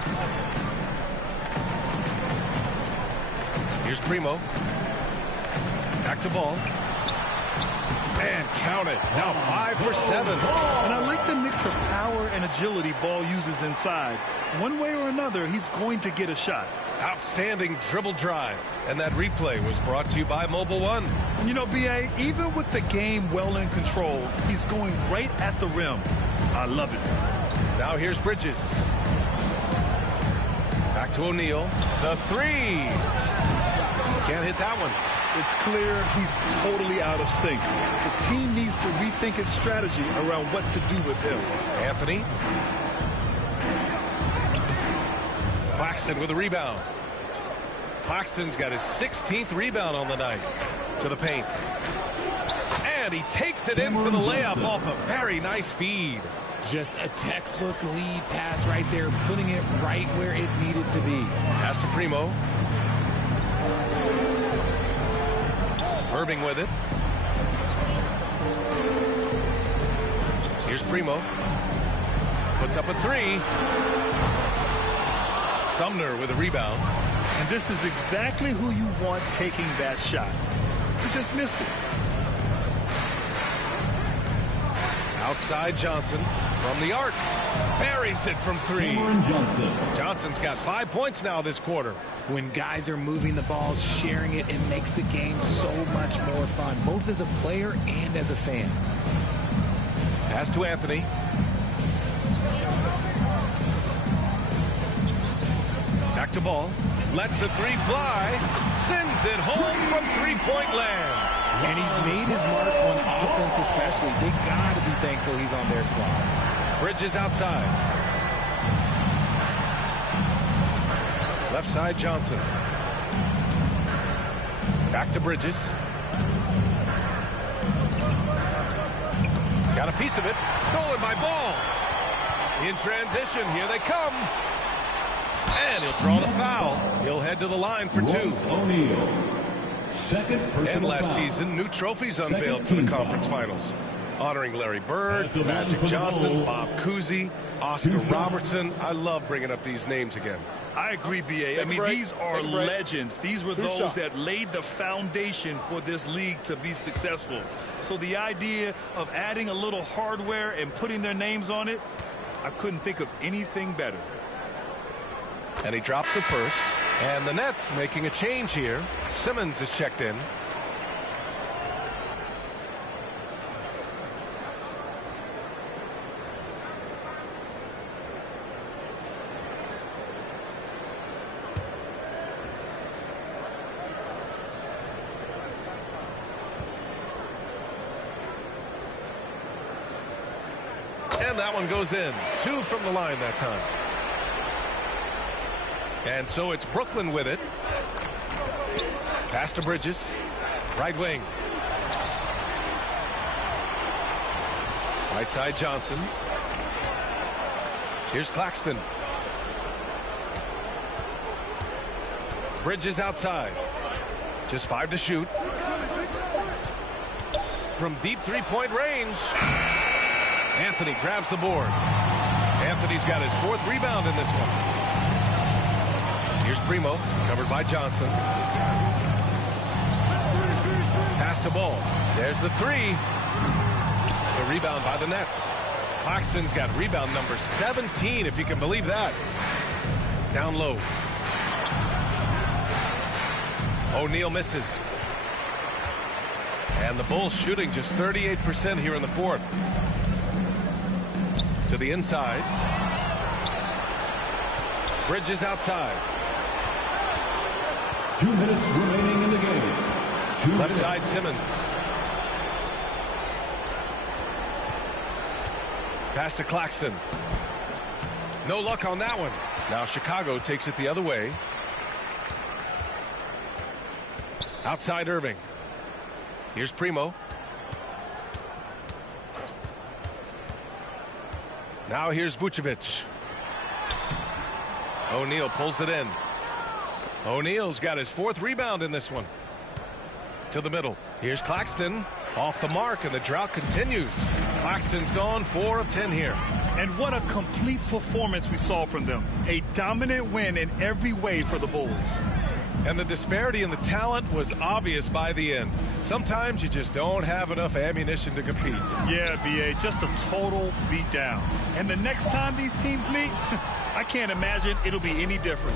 Here's Primo. Back to Ball. And count it. Now 5 for 7. And I like the mix of power and agility Ball uses inside. One way or another, he's going to get a shot. Outstanding dribble drive. And that replay was brought to you by Mobile One. You know, B.A., even with the game well in control, he's going right at the rim. I love it. Now here's Bridges. Back Back to O'Neal. The three. Can't hit that one. It's clear he's totally out of sync. The team needs to rethink its strategy around what to do with him. Anthony. Claxton with a rebound. Claxton's got his 16th rebound on the night. To the paint. And he takes it in for the layup off a very nice feed. Just a textbook lead pass right there, putting it right where it needed to be. Pass to Primo. Irving with it. Here's Primo. Puts up a three. Sumner with a rebound. And this is exactly who you want taking that shot. He just missed it. Outside Johnson from the arc. Buries it from three. Johnson's got 5 points now this quarter. When guys are moving the ball, sharing it, it makes the game so much more fun, both as a player and as a fan. Pass to Anthony. Back to Ball. Lets the three fly. Sends it home from three-point land. And he's made his mark on offense especially. They got to be thankful he's on their squad. Bridges outside. Left side Johnson. Back to Bridges. Got a piece of it. Stolen by Ball. In transition. Here they come. And he'll draw the foul. He'll head to the line for two. And last season, new trophies unveiled for the conference finals, honoring Larry Bird, Magic Johnson, Bob Cousy, Oscar Robertson. I love bringing up these names again. I agree, B.A. I mean, these are legends. These were those that laid the foundation for this league to be successful. So the idea of adding a little hardware and putting their names on it, I couldn't think of anything better. And he drops it first. And the Nets making a change here. Simmons is checked in. And that one goes in. 2 from the line that time. And so it's Brooklyn with it. Pass to Bridges. Right wing. Right side Johnson. Here's Claxton. Bridges outside. Just 5 to shoot. From deep three-point range. Anthony grabs the board. Anthony's got his 4th rebound in this one. Here's Primo, covered by Johnson. Pass to Ball. There's the three. The rebound by the Nets. Claxton's got rebound number 17, if you can believe that. Down low. O'Neal misses. And the Bulls shooting just 38% here in the 4th. To the inside. Bridges outside. 2 minutes remaining in the game. Left side Simmons. Pass to Claxton. No luck on that one. Now Chicago takes it the other way. Outside Irving. Here's Primo. Now here's Vucevic. O'Neal pulls it in. O'Neal's got his 4th rebound in this one. To the middle. Here's Claxton. Off the mark, and the drought continues. Claxton's gone 4 of 10 here. And what a complete performance we saw from them. A dominant win in every way for the Bulls. And the disparity in the talent was obvious by the end. Sometimes you just don't have enough ammunition to compete. Yeah, B.A., just a total beatdown. And the next time these teams meet, I can't imagine it'll be any different.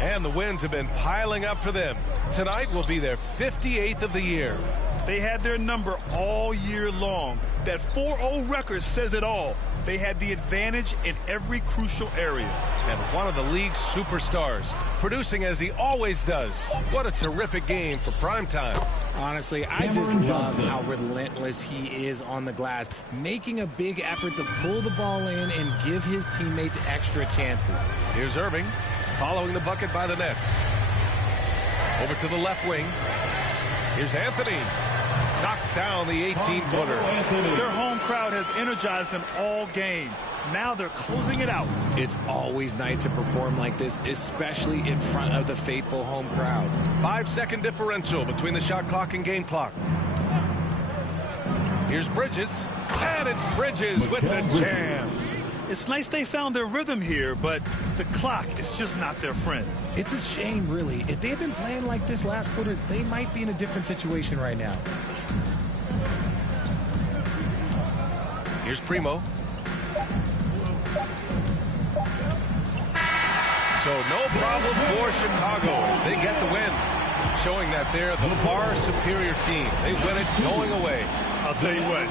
And the wins have been piling up for them. Tonight will be their 58th of the year. They had their number all year long. That 4-0 record says it all. They had the advantage in every crucial area. And one of the league's superstars, producing as he always does. What a terrific game for prime time. Honestly, I just love how relentless he is on the glass, making a big effort to pull the ball in and give his teammates extra chances. Here's Irving, following the bucket by the Nets. Over to the left wing. Here's Anthony. Knocks down the 18-footer. Their home crowd has energized them all game. Now they're closing it out. It's always nice to perform like this, especially in front of the faithful home crowd. 5-second differential between the shot clock and game clock. Here's Bridges. And it's Bridges with the jam. It's nice they found their rhythm here, but the clock is just not their friend. It's a shame, really. If they had been playing like this last quarter, they might be in a different situation right now. Here's Primo. So no problem for Chicago as they get the win, showing that they're the far superior team. They win it going away. I'll tell you what,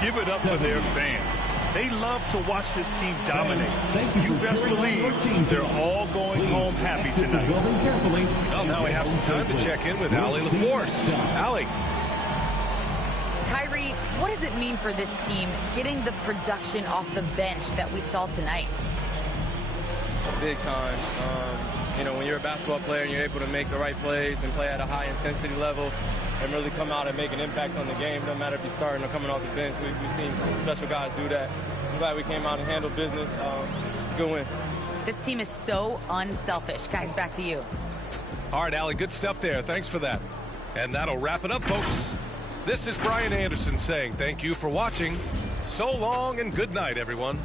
give it up for their fans. They love to watch this team dominate. You best believe they're all going home happy tonight. Well, now we have some time to check in with Allie LaForce. Allie. Kyrie, what does it mean for this team getting the production off the bench that we saw tonight? Big time. You know, when you're a basketball player and you're able to make the right plays and play at a high intensity level and really come out and make an impact on the game, no matter if you're starting or coming off the bench, we've seen special guys do that. I'm glad we came out and handled business. It's a good win. This team is so unselfish. Guys, back to you. All right, Allie, good stuff there. Thanks for that. And that'll wrap it up, folks. This is Brian Anderson saying thank you for watching. So long and good night, everyone.